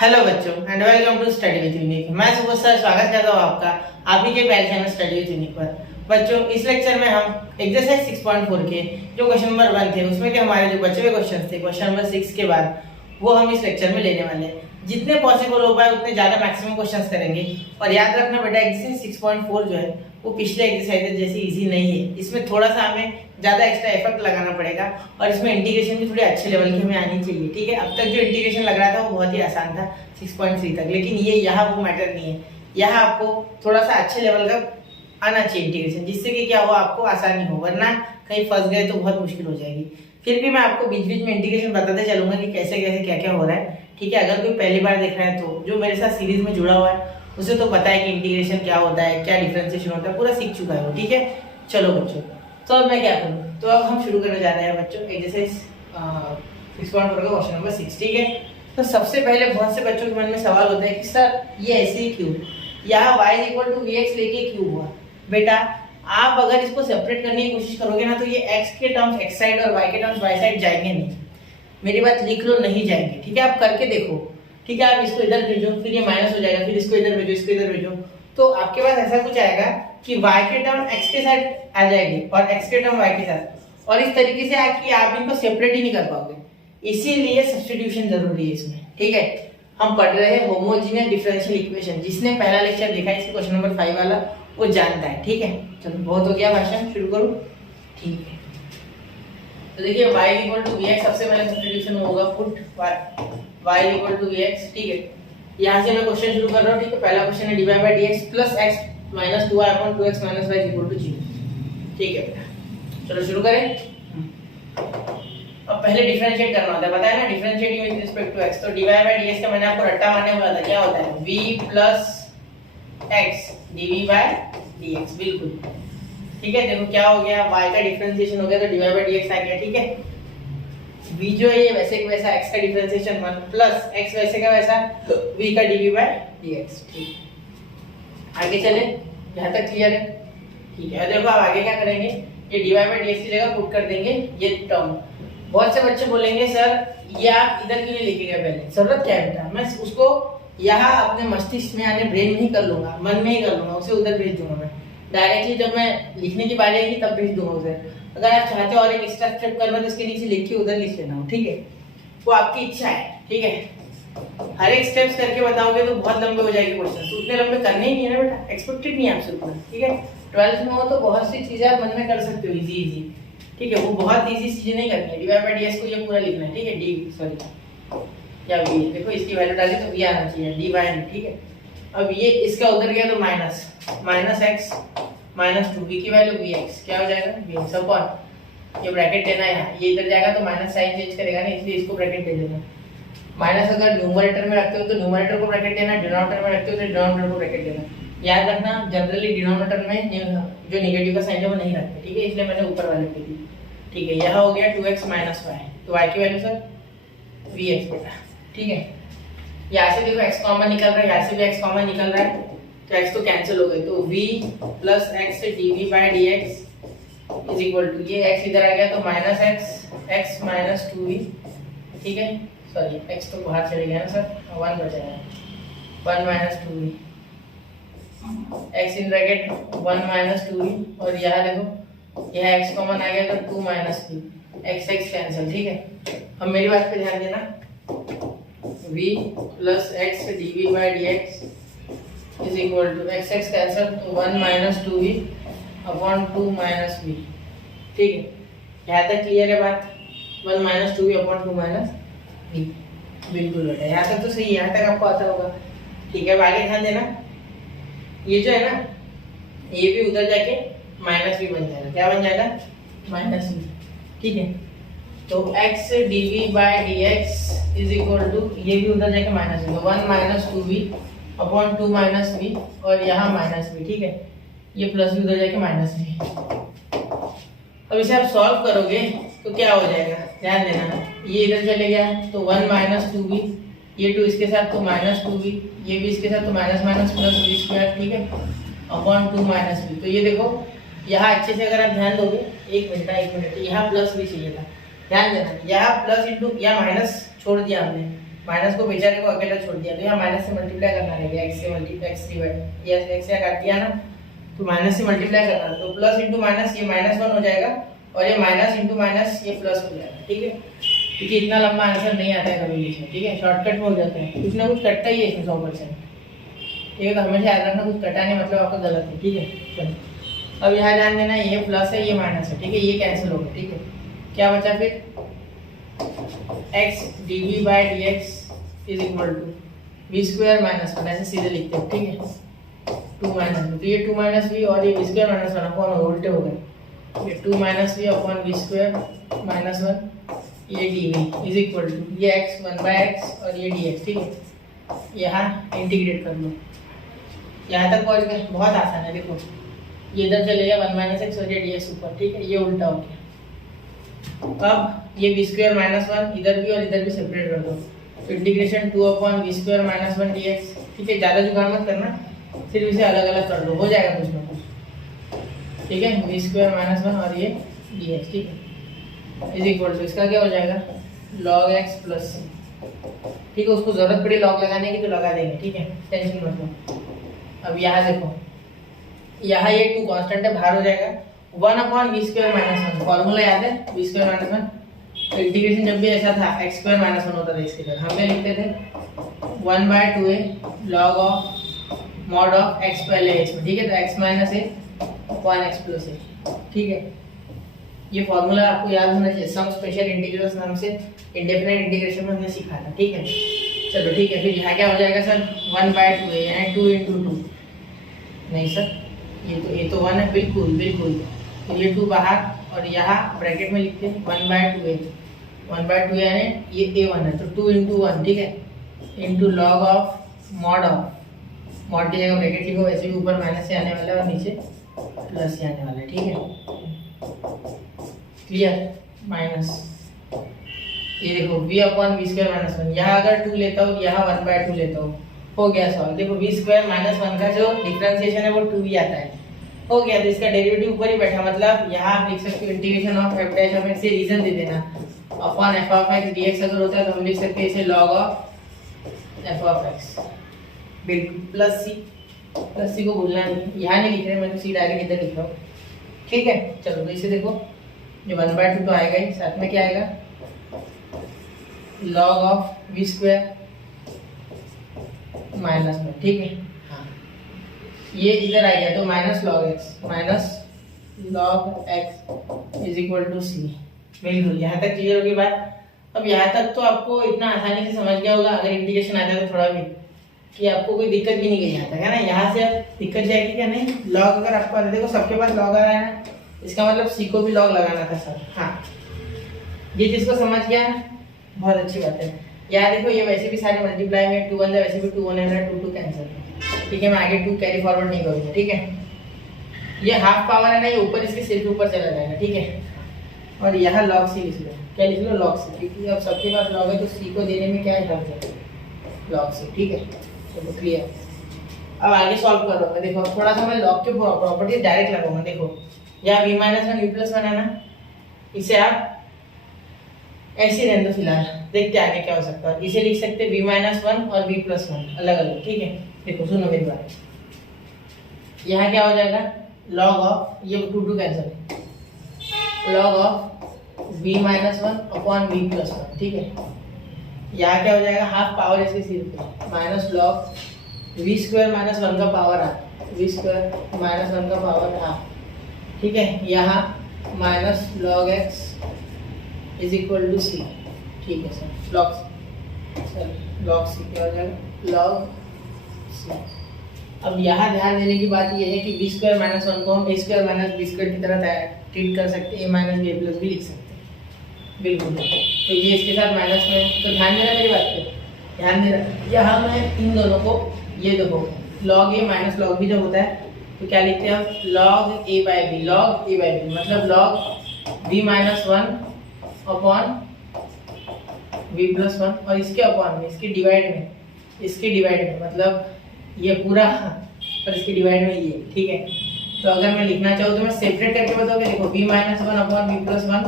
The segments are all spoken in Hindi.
हेलो बच्चों and welcome to study with Unique. मैं सुबह सर स्वागत करता हूँ आपका आप ही के पहले चैनल स्टडी विद यूनिक पर। बच्चों इस लेक्चर में हम एक्सरसाइज 6.4 के जो क्वेश्चन नंबर 1 थे उसमें के हमारे जो बचे हुए क्वेश्चन थे क्वेश्चन नंबर 6 के बाद वो हम इस लेक्चर में लेने वाले हैं। जितने पॉसिबल हो पाए उतने ज्यादा मैक्सिमम क्वेश्चंस करेंगे। और याद रखना बेटा एक्सरसाइज 6.4 जो है वो पिछले एक्सरसाइज जैसी इजी नहीं है। इसमें थोड़ा सा हमें ज्यादा एक्स्ट्रा एफर्ट लगाना पड़ेगा और इसमें इंटीग्रेशन भी थोड़ी अच्छे लेवल की हमें आनी चाहिए। ठीक है, अब तक जो इंटीग्रेशन लग रहा था वो बहुत ही आसान था 6.3 तक, लेकिन ये यहाँ वो मैटर नहीं है। यहाँ आपको थोड़ा सा अच्छे लेवल का आना चाहिए इंटीग्रेशन, जिससे कि क्या हो आपको आसानी हो, वरना कहीं फंस गए तो बहुत मुश्किल हो जाएगी। फिर भी मैं आपको बीच बीच में इंटीग्रेशन बताते चलूंगा कि कैसे कैसे क्या क्या हो रहा है। ठीक है, अगर कोई पहली बार देख रहा है तो जो मेरे साथ सीरीज में जुड़ा हुआ है उसे तो पता है कि इंटीग्रेशन क्या होता है, क्या डिफरेंशिएशन होता है, पूरा सीख चुका है वो। ठीक है, चलो बच्चों, तो अब मैं क्या करूँ, तो अब हम शुरू करने जा रहे हैं बच्चों एक्सरसाइज 6.4 का क्वेश्चन नंबर 6। ठीक है, तो सबसे पहले बहुत से बच्चों के मन में सवाल होता है कि सर ये ऐसे ही क्यों, यहाँ y इक्वल टू vx लेके क्यों हुआ। बेटा आप अगर इसको सेपरेट करने की कोशिश करोगे ना तो ये x के टर्म्स x साइड और y के टर्म्स y साइड जाएंगे नहीं। मेरी बात लिख लो, नहीं जाएंगे। ठीक है, आप करके देखो। ठीक है, आप इसको इधर भेजो, फिर ये माइनस हो जाएगा, फिर इसको इधर भेजो, इसको इधर भेजो, तो आपके पास ऐसा कुछ आएगा कि y के टर्म x के साथ आ जाएगी और x के टर्म y के साथ, और इस तरीके से कि आप इनको सेपरेट ही नहीं कर पाओगे। इसीलिए सब्स्टिट्यूशन जरूरी है इसमें। ठीक है, हम पढ़ रहे हैं होमोजेनियस डिफरेंशियल इक्वेशन। जिसने पहला लेक्चर देखा है इसके क्वेश्चन नंबर 5 वाला वो जानता है। ठीक है, चलो बहुत हो गया भाषण, शुरू करूं। ठीक है, तो देखिए y इक्वल टू vx सबसे पहले सब्स्टिट्यूशन होगा, put y equal to vx। ठीक है, यहाँ से मैं क्वेश्चन शुरू कर रहा हूँ। ठीक है, पहला क्वेश्चन है dy by dx plus x minus 2y upon 2x minus y equal to 0। ठीक है बेटा, चलो शुरू करें। अब पहले डिफरेंशिएट करना होता है, पता है ना, differentiating with respect to x। तो dy बाय dx का मैंने आपको रट्टा मारने वाला था, क्या होता है v plus x dv by dx। बिल्कुल ठीक है, देखो क्या हो गया, y का डिफरेंशिएशन हो गया तो dy बाय dx आ गया। ठीक है, v जो है ये वैसे का वैसा, x का डिफरेंशिएशन 1 प्लस x वैसे का वैसा v का dv बाय dx। ठीक, आगे चले, यहाँ तक क्लियर है। ठीक है, देखो अब आगे क्या करेंगे, ये dy बाय dx की जगह पुट कर देंगे ये टर्म। बहुत से बच्चे बोलेंगे सर ये आप इधर क्यों नहीं लिखे गए, पहले जरूरत क्या है बेटा, मैं उसको यहाँ अपने मस्तिष्क में यानी ब्रेन में ही कर लूंगा, मन में ही कर लूंगा, उसे उधर भेज दूंगा। मैं डायरेक्टली जब मैं लिखने की बारी आएगी तब भेज दूंगा उसे। अगर आप चाहते हो और एक एक्स्ट्रा स्टेप करना तो इसके नीचे लिख के उधर लिख लेना। ठीक है, वो आपकी इच्छा है। ठीक है, हर एक स्टेप्स करके बताओगे तो बहुत लंबे हो जाएंगे क्वेश्चन, उतने लंबे करने ही नहीं है ना बेटा, एक्सपेक्टेड नहीं है आपसे उतना। ठीक है, 12th में हो तो बहुत सी चीजें आप मन में कर सकते हो इजी इजी। ठीक है, वो बहुत इजी चीजें नहीं करनी है। dy बाय dx को ये पूरा लिखना है। ठीक है, d सॉरी या v, देखो इसकी वैल्यू डाली तो v आना चाहिए, d बाय d। ठीक है, अब ये इसका उधर गया तो माइनस x माइनस 2v की वैल्यू vx क्या हो जाएगा vx अपॉन ये ब्रैकेट देना है यहाँ, ये इधर जाएगा तो माइनस साइन चेंज करेगा ना, इसलिए इसको ब्रैकेट दे देना। माइनस अगर न्यूमरेटर में रखते हो तो न्यूमरेटर को ब्रैकेट देना, डिनोमिनेटर में रखते हो तो डिनोमिनेटर को ब्रैकेट देना। याद रखना जनरली डिनोमिनेटर में जो नेगेटिव का साइन है वो नहीं रखते। ठीक है, इसलिए मैंने ऊपर वाले पे दी। ठीक है, यह हो गया 2x माइनस y, तो y की वैल्यू सर vx बेटा। ठीक है, यहाँ से देखो x कॉमन निकल रहा है, यहाँ से भी x कॉमन निकल रहा है तो x तो कैंसिल हो गई, तो v plus x dv by dx is equal to ये x इधर आ गया तो माइनस x माइनस 2v। ठीक है, सॉरी x तो बाहर चले गया ना सर, 1 बचा है, 1 minus 2v x in bracket 1 minus 2v, और यहाँ देखो यह x कॉमन आ गया तो 2 माइनस v, x कैंसिल। ठीक है, अब मेरी बात पे ध्यान देना, v plus x dv by dx is equal to x cancel तो 1 minus 2v upon 2 minus v। ठीक है, यहाँ तक क्लियर है बात, 1 minus 2v upon 2 minus v। बिल्कुल बेटा, यहाँ तक तो सही है, यहाँ तक आपको आता होगा। ठीक है, अब आगे ध्यान देना, ये जो है ना ये भी उधर जाके माइनस v बन जाएगा, क्या बन जाएगा माइनस v। ठीक है, तो x dv by dx is equal to ये भी उधर जाके minus v, 1 minus 2v upon 2 minus v, और यहाँ माइनस v। ठीक है, ये प्लस भी उधर जाके माइनस v। अब इसे आप सॉल्व करोगे तो क्या हो जाएगा, ध्यान देना, ये इधर चले गया तो 1 माइनस 2v, ये 2 इसके साथ तो माइनस 2v, ये भी इसके साथ तो minus minus plus v square. ठीक है, अपॉन 2 माइनस v। तो ये देखो यहाँ अच्छे से अगर आप ध्यान दोगे, एक मिनट, यहाँ प्लस भी चाहिए था, ध्यान देना, यहाँ प्लस इंटू या माइनस छोड़ दिया हमने, माइनस को बेचारे को अकेला छोड़ दिया, तो यहाँ माइनस से मल्टीप्लाई करना रहेगा, एक्स से मल्टीप्लाई, एक्स डिवाइड ये एक्स से काट दिया ना, तो माइनस से मल्टीप्लाई करना, तो प्लस इंटू माइनस ये -1 हो जाएगा और ये माइनस इंटू माइनस ये प्लस हो जाएगा। ठीक है, क्योंकि इतना लंबा आंसर नहीं आता है कभी भी। ठीक है, शॉर्टकट में हो जाते हैं, कुछ ना कुछ कटता ही है इसमें 100%। ये तो हमेशा याद रखना, कुछ कटा नहीं मतलब आपका गलत है। ठीक है, चलो अब यहाँ ध्यान देना, ये प्लस है ये माइनस है। ठीक है, ये कैंसिल हो गया। ठीक है, क्या बचा फिर, x dv by dx is equal to v square minus 1, ऐसे सीधे लिखते हैं। ठीक है, 2 माइनस v, तो ये 2 माइनस v और ये v स्क्वायर माइनस 1 अपॉन उल्टे हो गए, ये 2 minus v upon v square minus 1 ये dv इज इक्वल टू ये x 1 बाय x और ये dx। ठीक है, यहाँ इंटीग्रेट कर लो, यहाँ तक पहुँच गए, बहुत आसान है। देखो ये इधर चलेगा 1 माइनस एक्स और ये dx ऊपर। ठीक है, ये उल्टा हो गया। अब ये v स्क्वायर माइनस 1 इधर भी और इधर भी सेपरेट कर दो, तो integration 2 upon v square minus 1 dx। ठीक है, ज़्यादा जुगाड़ मत करना, सिर्फ इसे अलग अलग कर दो, हो जाएगा कुछ ना कुछ। ठीक है, v स्क्वायर माइनस 1 और ये dx। ठीक है, इज इक्वल टू इसका क्या हो जाएगा, log x प्लस c। ठीक है, उसको जरूरत पड़ी लॉग लगाने की तो लगा देंगे। ठीक है, टेंशन मत लो। अब यहाँ देखो, यहाँ ये 2 कांस्टेंट है, बाहर हो जाएगा 1 upon v square minus 1, formula याद है, वी स्क्वायर माइनस 1। तो इंटीग्रेशन जब भी ऐसा था एक्स स्क्वायर माइनस 1 होता था, इसके तरह हमने लिखते थे 1 by 2a log of mod of x पहले x में। ठीक है, तो x minus a upon x plus a। ठीक है, ये फॉर्मूला आपको याद होना चाहिए, सम स्पेशल इंटीग्रल्स नाम से इंडेफिनिट इंटीग्रेशन में हमने सीखा था। ठीक है, चलो ठीक है, फिर यहाँ क्या हो जाएगा सर, 1 बाय 2a यानी 2 इंटू 2, नहीं सर ये तो 1 है, बिल्कुल बिल्कुल, तो ये 2 बाहर और यहाँ ब्रैकेट में लिखते हैं 1 बाय 2a, 1 बाय 2 यानी ये a1 है, तो 2 इंटू 1। ठीक है, इंटू लॉग ऑफ मॉड की जगह ब्रैकेट लिखो, वैसे भी ऊपर माइनस से आने वाला है और नीचे प्लस से आने वाला है। ठीक है, क्लियर, माइनस ये देखो v upon v square minus 1, यहाँ अगर 2 लेता हूँ, यहाँ 1 बाय 2 लेता हूँ, हो गया सॉल्व। देखो v स्क्वायर माइनस 1 का जो डिफरेंशिएशन है वो 2 ही आता है, हो गया। तो इसका डेरिवेटिव ऊपर ही बैठा, मतलब यहाँ आप लिख सकते हो integration of f dash of x से रीजन दे देना upon f of x dx अगर होता है तो हम लिख सकते हैं इसे log of f of x, बिल्कुल प्लस c को भूलना नहीं, यहाँ नहीं लिख रहे, मैं तो c डायरेक्ट इधर लिख रहा हूँ। ठीक है, चलो तो इसे देखो, ये 1 बाय 2 तो आएगा ही, साथ में क्या आएगा, log of v square minus में। ठीक है, हाँ ये इधर आ गया तो minus log x is equal to C. बिल्कुल, यहाँ तक क्लियर होगी बात। अब यहाँ तक तो आपको इतना आसानी से समझ गया होगा, अगर इंटीग्रेशन आ जाए तो थोड़ा भी कि आपको कोई दिक्कत भी नहीं गई आता है ना, यहाँ से अब दिक्कत जाएगी क्या, नहीं लॉग अगर आपको देखो सबके पास लॉग आ रहा है ना, इसका मतलब सी को भी लॉग लगाना था सर। हाँ, ये जिसको समझ गया बहुत अच्छी बात है। यहाँ देखो ये वैसे भी सारे मल्टीप्लाई में 2 1 वैसे भी 2 1 है, 2 2 कैंसिल। ठीक है, मैं आगे 2 कैरी फॉरवर्ड नहीं करूँगा। ठीक है, ये हाफ पावर है ना, ये ऊपर इसके सिर्फ ऊपर चला जाएगा। ठीक है, और यहाँ लॉग सी लिख लो, क्या लिख लो, लॉग सी, क्योंकि अब सबके पास लॉग है तो सी को देने में क्या है, लॉग सी। ठीक है, चलो क्लियर। अब आगे सॉल्व करो, मैं देखो थोड़ा सा मैं लॉग के प्रॉपर्टी डायरेक्ट लगाऊंगा। देखो यहाँ v माइनस 1 u प्लस 1 है ना, इसे आप ऐसे रहने दो फिलहाल, देखते आगे क्या हो सकता है। इसे लिख सकते हैं v माइनस 1 और v प्लस 1 अलग अलग। ठीक है, देखो सुनो मेरी बात, यहाँ क्या हो जाएगा, log ऑफ ये 2 2 cancel, log of v minus 1 upon v plus 1। ठीक है, यहाँ क्या हो जाएगा, हाफ पावर इसके सिर्फ minus log v square minus 1 का power half, v square minus 1 का पावर हाफ। ठीक है, यहाँ minus log x is equal to C. ठीक है सर, लॉग सी क्या हो जाएगा, लॉग सी। अब यहाँ ध्यान देने की बात यह है कि बी स्क्वायर माइनस 1 को हम ए स्क्वायर माइनस बी स्क्वायर की तरह ट्रीट कर सकते हैं, ए माइनस बी प्लस भी लिख सकते हैं। बिल्कुल, तो ये इसके साथ माइनस में, तो ध्यान देना मेरी बात पे, ध्यान देना। यहाँ मैं इन दोनों को, ये देखो log a minus log b जब होता है तो क्या लिखते हैं हम, log a by b, log a by b मतलब log b minus 1 upon v plus 1 और इसके अपॉन में, इसके डिवाइड में मतलब ये पूरा और इसके डिवाइड में ये। ठीक है, तो अगर मैं लिखना चाहूँ तो मैं सेपरेट करके बताऊँगा। देखो v minus 1 upon v plus 1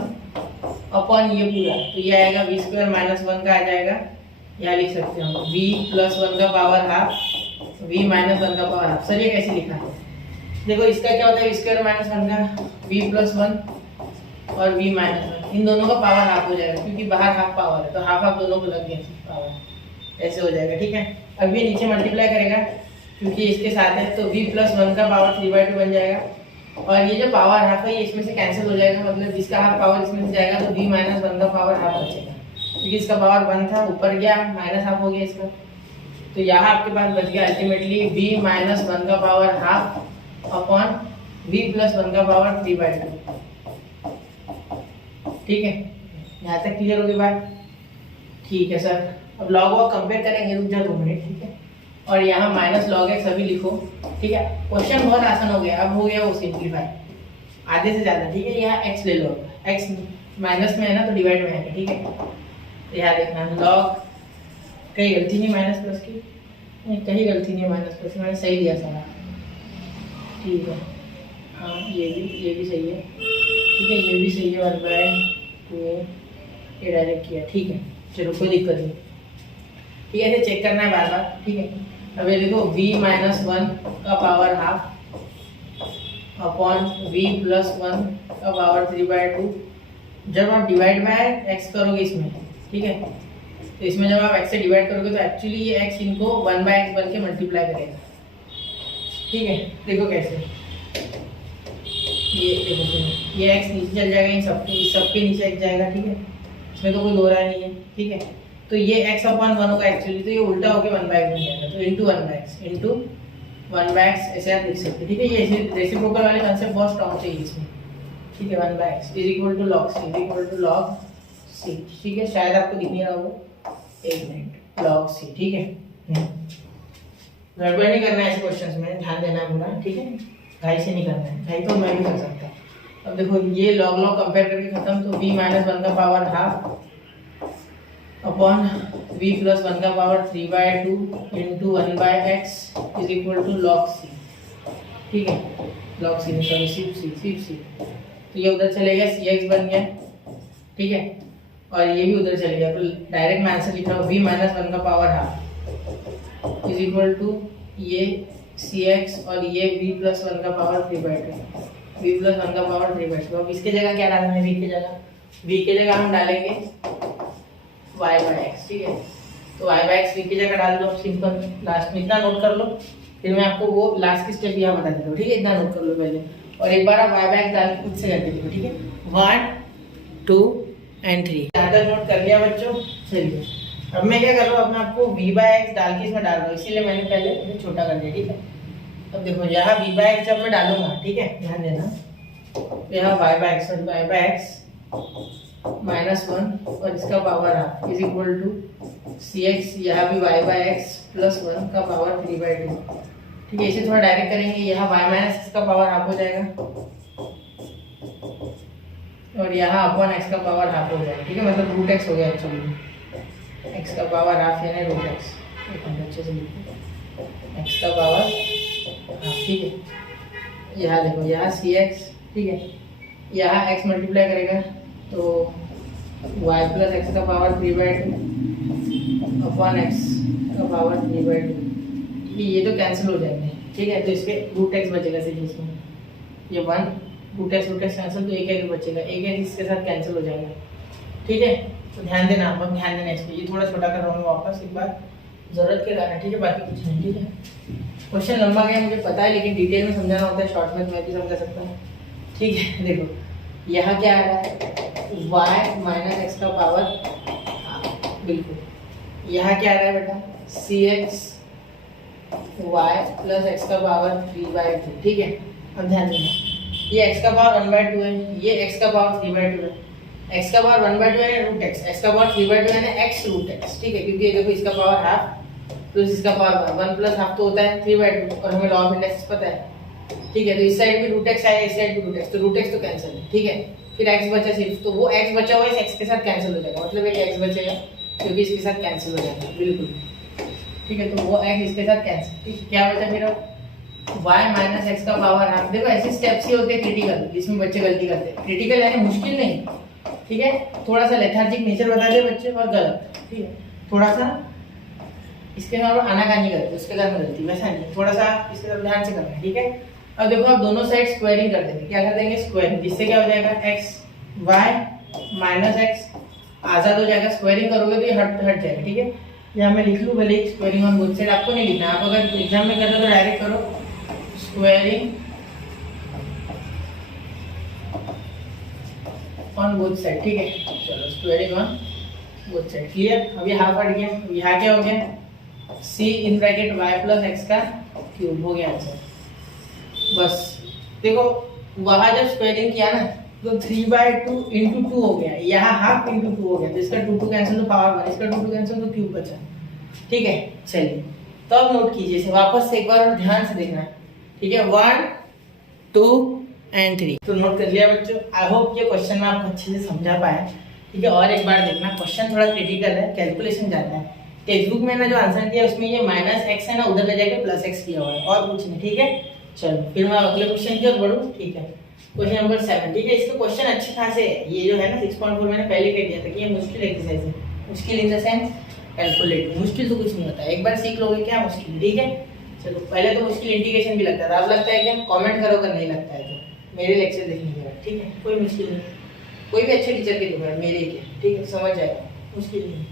upon ये पूरा, तो ये आएगा v स्क्वायर माइनस 1 का आ जाएगा यहाँ लिख सकते हैं हम v प्लस 1 का पावर हाफ v माइनस 1 का पावर हाफ। सर ये कैसे लिखा है? देखो इसका क्या होता है, स्क्वायर माइनस 1 का v प्लस 1 और v माइनस 1, इन दोनों का पावर हाफ हो जाएगा क्योंकि बाहर हाफ पावर है, तो हाफ हाफ दोनों को लग गया पावर, ऐसे हो जाएगा। ठीक है, अब ये नीचे मल्टीप्लाई करेगा क्योंकि इसके साथ है, तो v प्लस 1 का पावर 3/2 बन जाएगा, और ये जो पावर हाफ है ये इसमें से कैंसिल हो जाएगा, मतलब जिसका हाफ पावर इसमें से जाएगा तो v माइनस 1 का पावर हाफ बचेगा, क्योंकि इसका पावर 1 था, ऊपर गया माइनस हाफ हो गया इसका, तो यहाँ आपके पास बच गया अल्टीमेटली v माइनस 1 का power half upon v plus 1 का पावर 3/2। ठीक है, यहाँ तक क्लियर होगी बात? ठीक है सर, अब लॉग वॉग कंपेयर करेंगे, रुक जा 2 मिनट। ठीक है, और यहाँ माइनस लॉग एक्स अभी लिखो। ठीक है, क्वेश्चन बहुत आसान हो गया, अब हो गया वो सिंप्लीफाई आधे से ज़्यादा। ठीक है, यहाँ x ले लो, x माइनस में है ना तो डिवाइड में है। ठीक है, तो यहाँ देखना लॉग, कहीं गलती नहीं माइनस प्लस की, नहीं कहीं गलती नहीं माइनस प्लस, मैंने सही दिया सारा। ठीक है, हाँ ये भी सही है। ठीक है, ये भी सही है, 1/2 ये डायरेक्ट किया। ठीक है, चलो कोई दिक्कत नहीं। ठीक है, ऐसे चेक करना है बार बार। ठीक है, अब ये देखो v माइनस 1 का power half upon v plus 1 का पावर 3/2। जब आप डिवाइड बाय x करोगे इसमें, ठीक है, तो इसमें जब आप x से डिवाइड करोगे तो एक्चुअली ये x इनको 1/x बन के मल्टीप्लाई करेगा। ठीक है, देखो कैसे, ये देखो सुनो, ये x नीचे चल जाएगा, इन सबके नीचे x जाएगा। ठीक है, इसमें तो कोई दो राय नहीं है। ठीक है, तो ये x अपॉन 1 होगा एक्चुअली, तो ये उल्टा होके 1/x बन जाएगा, तो इंटू 1/x ऐसे आप लिख सकते हैं। ठीक है, ये रेसिप्रोकल वाले कंसेप्ट बहुत स्ट्रॉन्ग चाहिए इसमें। ठीक है, 1/x is equal to log C, is equal to log C. ठीक है, शायद आपको दिख नहीं रहा होगा, 1 मिनट, लॉग सी। ठीक है, गड़बड़ नहीं करना है ऐसे क्वेश्चंस में, ध्यान देना है पूरा। ठीक है, घाई से नहीं करना है, घाई तो मैं भी कर सकता हूँ। अब देखो ये लॉग कंपेयर करके खत्म, तो v माइनस 1 का power half upon v plus 1 का power 3/2 into 1/x is equal to log C. ठीक है, लॉग सी में सॉरी सिर्फ सी, तो ये उधर चलेगा, cx बन गया। ठीक है, और ये भी उधर चले गया, तो डायरेक्ट मैं आंसर लिख रहा हूँ v माइनस 1 का power half is equal to ये cx और ये v प्लस 1 का पावर 3/2, v प्लस 1 का पावर 3/2। अब इसके जगह क्या डालना है, v के जगह हम डालेंगे y/x। ठीक है, तो y/x v की जगह डाल दो, सिंपल। लास्ट में इतना नोट कर लो, फिर मैं आपको वो लास्ट की स्टेप यहाँ बता देता हूँ। ठीक है, इतना नोट कर लो पहले, और एक बार आप y/x डाल के खुद से करके देखो। ठीक है, 1 2 एंड 3 ज़्यादा नोट कर लिया बच्चों। चलिए अब मैं क्या कर रहा हूँ, अपने आपको v/x डाल के इसमें डाल रहा हूँ, इसीलिए मैंने पहले इसे छोटा कर दिया। ठीक है, अब देखो यहाँ v/x जब मैं डालूंगा, ठीक है ध्यान देना, तो यहाँ y/x माइनस 1 और इसका power half is equal to cx, यहाँ भी y/x प्लस 1 का पावर 3/2। ठीक है, इसे थोड़ा डायरेक्ट करेंगे, यहाँ y माइनस x का पावर हाफ हो जाएगा और यहाँ अपॉन x का पावर हाफ हो जाएगा। ठीक है, मतलब रूट x हो गया एक्चुअली, x का पावर हाफ यानी रूट x। एक मिनट अच्छे से लिखो, x का पावर हाफ। ठीक है, यहाँ देखो, यहाँ cx, ठीक है, यहाँ x मल्टीप्लाई करेगा तो y प्लस एक्स का पावर 3/2 अपॉन x का पावर 3/2। ठीक है, ये तो कैंसिल हो जाएंगे। ठीक है, तो इसके रूट x बचेगा सिर्फ इसमें, ये 1 रूट x कैंसिल, तो एक x बचेगा, एक x इसके साथ कैंसिल हो जाएगा। ठीक है, तो ध्यान देना, आप ध्यान देना इस पर। ये थोड़ा छोटा कर रहा हूँ वापस एक बार जरूरत के कारण। ठीक है, बाकी कुछ नहीं। ठीक है, क्वेश्चन लंबा गया मुझे पता है, लेकिन डिटेल में समझाना होता है, शॉर्ट में तो मैं भी समझा सकता हूँ। ठीक है, देखो यहाँ क्या आ रहा है, y माइनस एक्स का पावर, बिल्कुल यहाँ क्या आ रहा है बेटा, cx y प्लस एक्स का पावर 3/2। ठीक है, अब ध्यान देना, ये x का पावर 1/2 है, ये x का पावर 3/2 है, x का पावर 1/2 है रूट x का पावर 3/2 है ना x रूट x। ठीक है, क्योंकि देखो इसका पावर हाफ प्लस इसका पावर 1 प्लस हाफ तो होता है 3/2, और हमें लॉ ऑफ इंडेक्स पता है। ठीक है, तो इस साइड भी रूट x आएगा, इस साइड भी रूट x, तो रूट x तो कैंसिल है। ठीक है, फिर x बचा सिर्फ, तो वो x बचा हुआ इस x के साथ कैंसिल हो जाएगा, मतलब एक x बचेगा क्योंकि इसके साथ कैंसिल हो जाएगा, बिल्कुल। ठीक है, तो वो x इसके साथ कैंसिल। ठीक है, क्या बचा फिर y माइनस एक्स का पावर हाफ। देखो ऐसे स्टेप्स ही होते हैं क्रिटिकल, जिसमें बच्चे गलती करते हैं। क्रिटिकल यानी मुश्किल नहीं, ठीक है, थोड़ा सा लेथार्जिक नेचर बताते हैं बच्चे और गलत। ठीक है, थोड़ा सा इसके हम आनाकानी करते, उसके कारण गलती, वैसा नहीं, थोड़ा सा इसके तरफ ध्यान से करना है, ठीक है। अब देखो आप दोनों साइड स्क्वायरिंग कर देंगे, क्या कर देंगे स्क्वायरिंग, जिससे क्या हो जाएगा एक्स वाई माइनस एक्स आजाद हो जाएगा, स्क्वायरिंग करोगे तो ये हट हट जाएगा, ठीक है। यहाँ मैं लिख लूँ भले स्क्वायरिंग ऑन बोथ साइड, आपको नहीं लिखना, आप अगर एग्जाम में कर रहे हो तो डायरेक्ट करो स्क्वायरिंग ऑन बोथ साइड, ठीक है। चलो squaring on both side, clear. अब ये हाफ हट गया, यहाँ क्या हो गया c in bracket y plus x का क्यूब हो गया आंसर। बस देखो वहां जब स्क्वायरिंग किया ना तो 3/2 × 2 हो गया, यहाँ हाफ × 2 हो गया, तो इसका 2 कैंसिल तो पावर 1, इसका 2 कैंसिल तो क्यूब बचा, ठीक है। चलिए तो अब नोट कीजिए इसे वापस से एक बार और ध्यान से देखना, ठीक है। 1 2 एंड 3 तो नोट कर लिया बच्चों। आई होप ये क्वेश्चन में आपको अच्छे से समझा पाया, ठीक है। और एक बार देखना, क्वेश्चन थोड़ा क्रिटिकल है, कैलकुलेशन ज्यादा है। टेक्स्ट बुक में ना जो आंसर दिया उसमें ये माइनस एक्स है ना, उधर ले जाके प्लस एक्स किया हुआ है, और कुछ नहीं, ठीक है। चलो फिर मैं अगले क्वेश्चन की ओर बढ़ूं, ठीक है। क्वेश्चन नंबर 7, ठीक है। इसके क्वेश्चन अच्छे खासे है, ये जो है ना 6.4 मैंने पहले कह दिया था कि ये मुश्किल एक्सरसाइज है, मुश्किल इन द सेंस कैलकुलेट, मुश्किल तो कुछ नहीं होता, एक बार सीख लोगे क्या मुश्किल, ठीक है। चलो पहले तो मुश्किल इंटीग्रेशन भी लगता था, अब लगता है क्या, कमेंट करो अगर नहीं लगता है तो, मेरे लेक्चर देखने के बाद, ठीक है। कोई मुश्किल नहीं, कोई भी अच्छे टीचर के देखो मेरे के, ठीक है, समझ जाएगा, मुश्किल नहीं,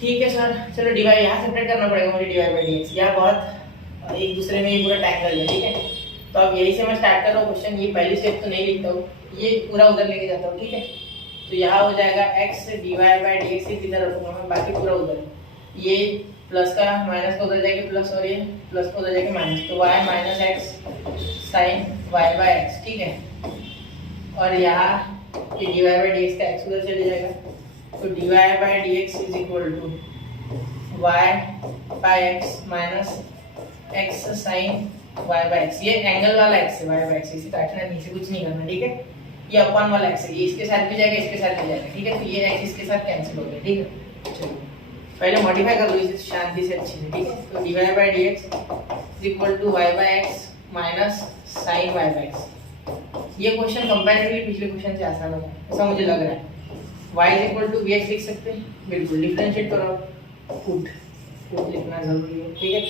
ठीक है सर। चलो डिवाइड यहाँ सेपरेट करना पड़ेगा मुझे, डिवाइड बाई डी एक्स, यहाँ बहुत एक दूसरे में ये पूरा टैंगल है, ठीक है। तो अब यही से मैं स्टार्ट कर रहा हूँ क्वेश्चन, ये पहली स्टेप तो नहीं लिखता हूँ, ये पूरा उधर लेके जाता हूँ, ठीक है। तो यहाँ हो जाएगा x divide by D x इधर रखूंगा मैं, बाकी पूरा उधर, ये प्लस का माइनस का उधर जाके प्लस, और ये प्लस का उधर जाके माइनस, तो y minus x sine Y by x, ठीक है। और यहाँ ये डिवाइड बाई डी एक्स का x उधर चले जाएगा, तो divide by D x is equal to Y by x minus x sine Y by x, ये एंगल वाला एक्स है, वाई बाई एक्स, इसे काटना नहीं, इसे कुछ नहीं करना, ठीक है। ये अपन वाला एक्स है, ये इसके साथ भी जाएगा, इसके साथ भी जाएगा, ठीक है। तो ये एक्स इसके साथ कैंसिल हो गया, ठीक है। चलो पहले मॉडिफाई कर लो इसे शांति से अच्छे से, ठीक है। तो divide by D x is equal to Y by x minus sine Y by x. ये क्वेश्चन कंपैरेटिवली पिछले क्वेश्चन से आसान होगा, ऐसा मुझे लग रहा है। y is equal to vx लिख सकते हैं, बिल्कुल डिफरेंशिएट करो, पुट लिखना जरूरी है, ठीक है।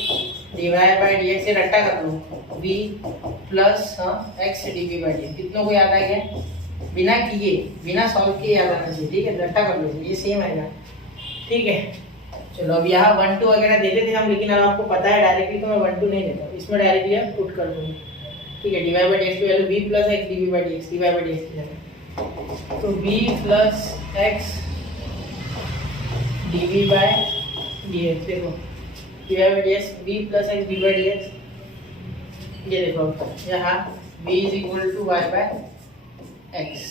डिवाइड बाई डी एक्स से रट्टा कर लो, v plus x dv by D, कितनों को याद आ गया, बिना किए बिना सॉल्व किए याद आना चाहिए, ठीक है। रट्टा कर लो, ये सेम आएगा, ठीक है। चलो अब यहाँ 1 2 वगैरह देते थे हम, लेकिन अब आपको पता है डायरेक्टली तो मैं 1 2 नहीं देता, इसमें डायरेक्टली आप पुट कर दूंगी, ठीक है। डिवाइड बाई डी एक्स की value v plus x dv by D X, divide by D X की जगह, तो v plus x dv by D X, देखो divide by D X v plus x dv by D X, ये देखो यहाँ v is equal to Y by X,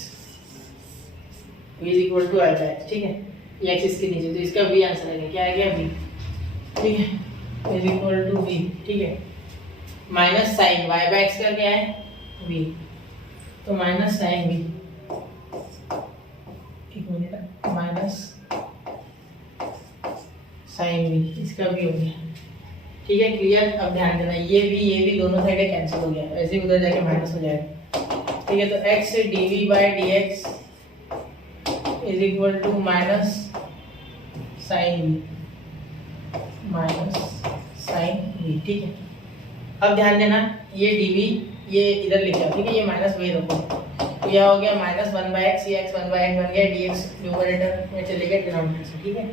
v is equal to Y by x, ठीक है। ये एक्स इसके नीचे, तो इसका v आंसर आएगा, क्या आ गया v, ठीक है, इज इक्वल टू v, ठीक है। Minus sine Y by x का क्या है v, तो माइनस साइन v, एक मिनट, माइनस साइन v, इसका भी हो गया, ठीक है, क्लियर। अब ध्यान देना, ये भी दोनों साइडें कैंसिल हो गया, वैसे उधर जाके माइनस हो जाएगा, ठीक है। तो x dv by D x is equal to minus sine v, minus sine v, ठीक है। अब ध्यान देना, ये dv ये इधर लेके आओ, ठीक है, ये माइनस वही रखो, तो यह हो गया माइनस 1 बाई एक्स, ये x 1 बाई एक्स बन गया, dx न्यूमरेटर में चले गया डिनोमिनेटर से, ठीक है।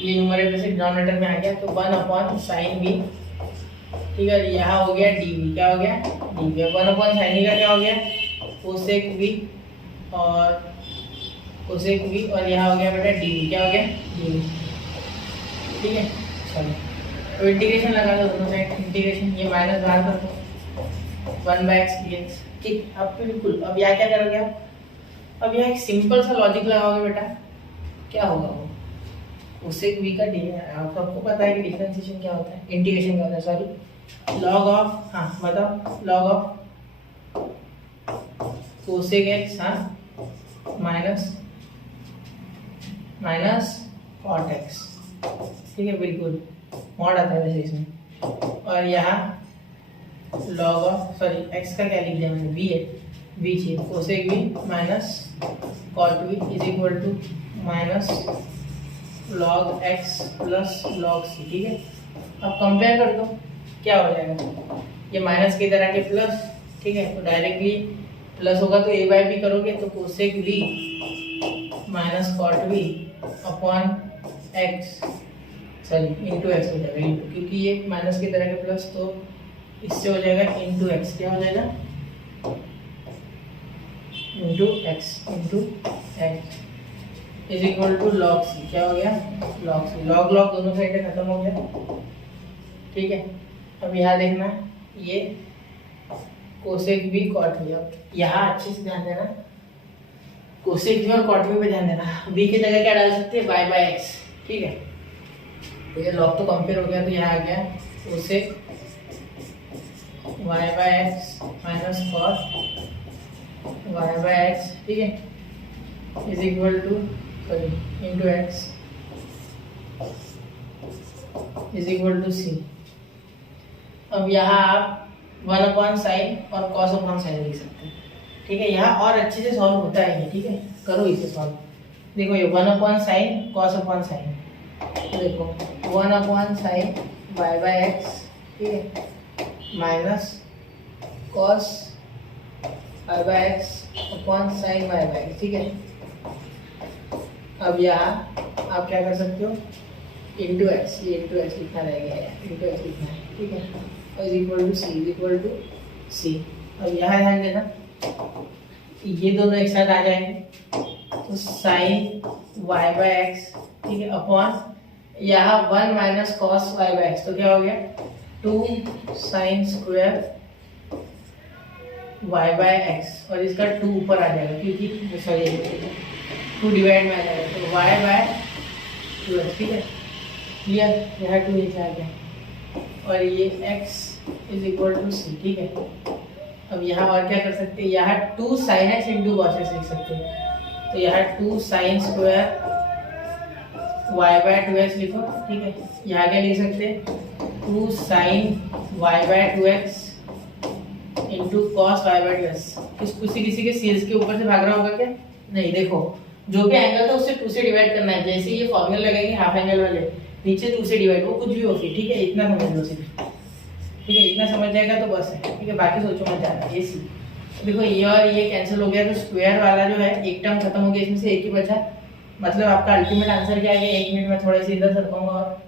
ये न्यूमरेटर से डिनोमिनेटर में आ गया, तो 1 अपॉन साइन v, ठीक है। यहाँ हो गया dv, क्या हो गया dv, 1 अपॉन साइन v का क्या हो गया कोसेक v, और कोसेक v, और यहाँ हो गया बेटा dv, क्या हो गया dv, ठीक है। चलो तो इंटीग्रेशन लगा दो दोनों साइड, इंटीग्रेशन, ये माइनस बाहर कर दो 1 बाई एक्स dx, ठीक। अब बिल्कुल अब यहाँ क्या करोगे आप, अब यहाँ एक सिंपल सा लॉजिक लगाओगे बेटा, क्या होगा वो कोसेक v का डी, आपको पता है कि डिफरेंशिएशन क्या होता है, इंटीग्रेशन क्या होता है, सॉरी लॉग ऑफ, हाँ बताओ, लॉग ऑफ कोसेक x, हाँ माइनस माइनस कॉट x, ठीक है, बिल्कुल मॉड आता है वैसे इसमें। और यहाँ लॉग ऑफ, सॉरी x का क्या लिख दिया मैंने, v है, v चाहिए, cosec v minus cot v is equal to minus log x plus log c, ठीक है। अब कंपेयर कर दो, क्या हो जाएगा, ये माइनस की तरह के प्लस, ठीक है। तो डायरेक्टली प्लस होगा तो a बाई बी करोगे तो cosec v minus cot v upon x, sorry into x हो जाएगा, इंटू, क्योंकि ये माइनस की तरह के प्लस, तो इससे हो जाएगा इंटू एक्स, क्या हो जाएगा, into X is equal to log C, क्या हो गया, लॉग सी, लॉग लॉग दोनों साइड खत्म हो गया, ठीक है। अब यहाँ देखना, ये कोसेक भी कॉट भी, अब यहाँ अच्छे से ध्यान देना, कोसेक भी और कॉट भी पे ध्यान देना। बी की जगह क्या डाल सकते हैं, वाई बाई एक्स, ठीक है। तो ये लॉग तो कंपेयर हो गया, तो यहाँ आ गया cosec Y by x minus cot Y by x, ठीक है, is equal to, sorry into X is equal to C. अब यहाँ आप 1 अपॉन साइन और कॉस अपॉन साइन लिख सकते हैं, ठीक है। यहाँ और अच्छे से सॉल्व होता है ये, ठीक है, करो इसे सॉल्व। देखो ये 1 upon sine cos upon sine, तो देखो 1 upon sine Y by x, ठीक है, minus cos Y by X upon sine Y by x, ठीक है। अब यहाँ आप क्या कर सकते हो, इंटू एक्स, ये इंटू एक्स लिखना रहेगा, इंटू एक्स लिखना है, ठीक है, और is equal to C, is equal to C. अब यहाँ ध्यान देना, ये दोनों एक साथ आ जाएंगे, तो साइन वाई बाई एक्स, ठीक है, अपॉन यहाँ 1 minus cos Y by x, तो क्या हो गया 2 sine square y by x, और इसका 2 ऊपर आ जाएगा, क्योंकि सॉरी 2 डिवाइड में आ जाएगा, तो वाई बाय 2x, ठीक है, क्लियर। यहाँ 2 नीचे आ गया, और ये x is equal to C, ठीक है। अब यहाँ और क्या कर सकते हैं, यहाँ 2 sine x into cos x लिख सकते हैं, तो यहाँ 2 sine square Y by 2x लिखो, ठीक है। यहाँ क्या लिख सकते हैं, 2 sine y by 2x into cos y by 2x। किसी के सीरीज के ऊपर से भाग रहा होगा क्या, नहीं, देखो जो भी एंगल था उससे 2 से डिवाइड करना है, जैसे ये फॉर्मूला लगेंगे हाफ एंगल वाले, नीचे 2 से डिवाइड, वो कुछ भी हो फिर, ठीक है, इतना समझ लो सिर्फ, ठीक है, इतना समझ जाएगा तो बस है, ठीक है, बाकी सोचो मत जाना। ये सी, देखो ये और ये कैंसिल हो गया, तो स्क्वायर वाला जो है एक टर्म खत्म हो गया, इसमें से एक ही बचा, मतलब आपका अल्टीमेट आंसर क्या है, 1 मिनट में थोड़ा सा इधर सरकाऊंगा और,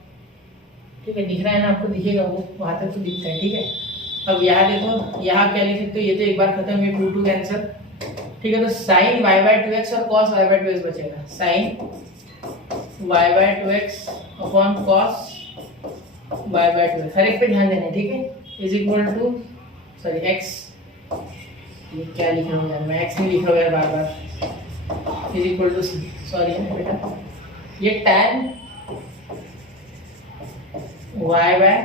ठीक है, दिख रहा है ना आपको, दिखेगा वो वहाँ तक तो दिखता है, ठीक है। अब यहाँ देखो, यहाँ क्या लिख सकते हो, ये तो एक बार खत्म, ये 2 कैंसिल, ठीक है, तो साइन वाई बाय 2x और कॉस वाई बाय 2x बचेगा, sine y by 2x upon cos y by 2x, हर एक पे ध्यान देना है, ठीक है, is equal to, sorry x, ये क्या लिखा हूँ यार मैं, x नहीं लिखा हुआ यार बार बार, is equal to C, sorry है बेटा, ये tan y by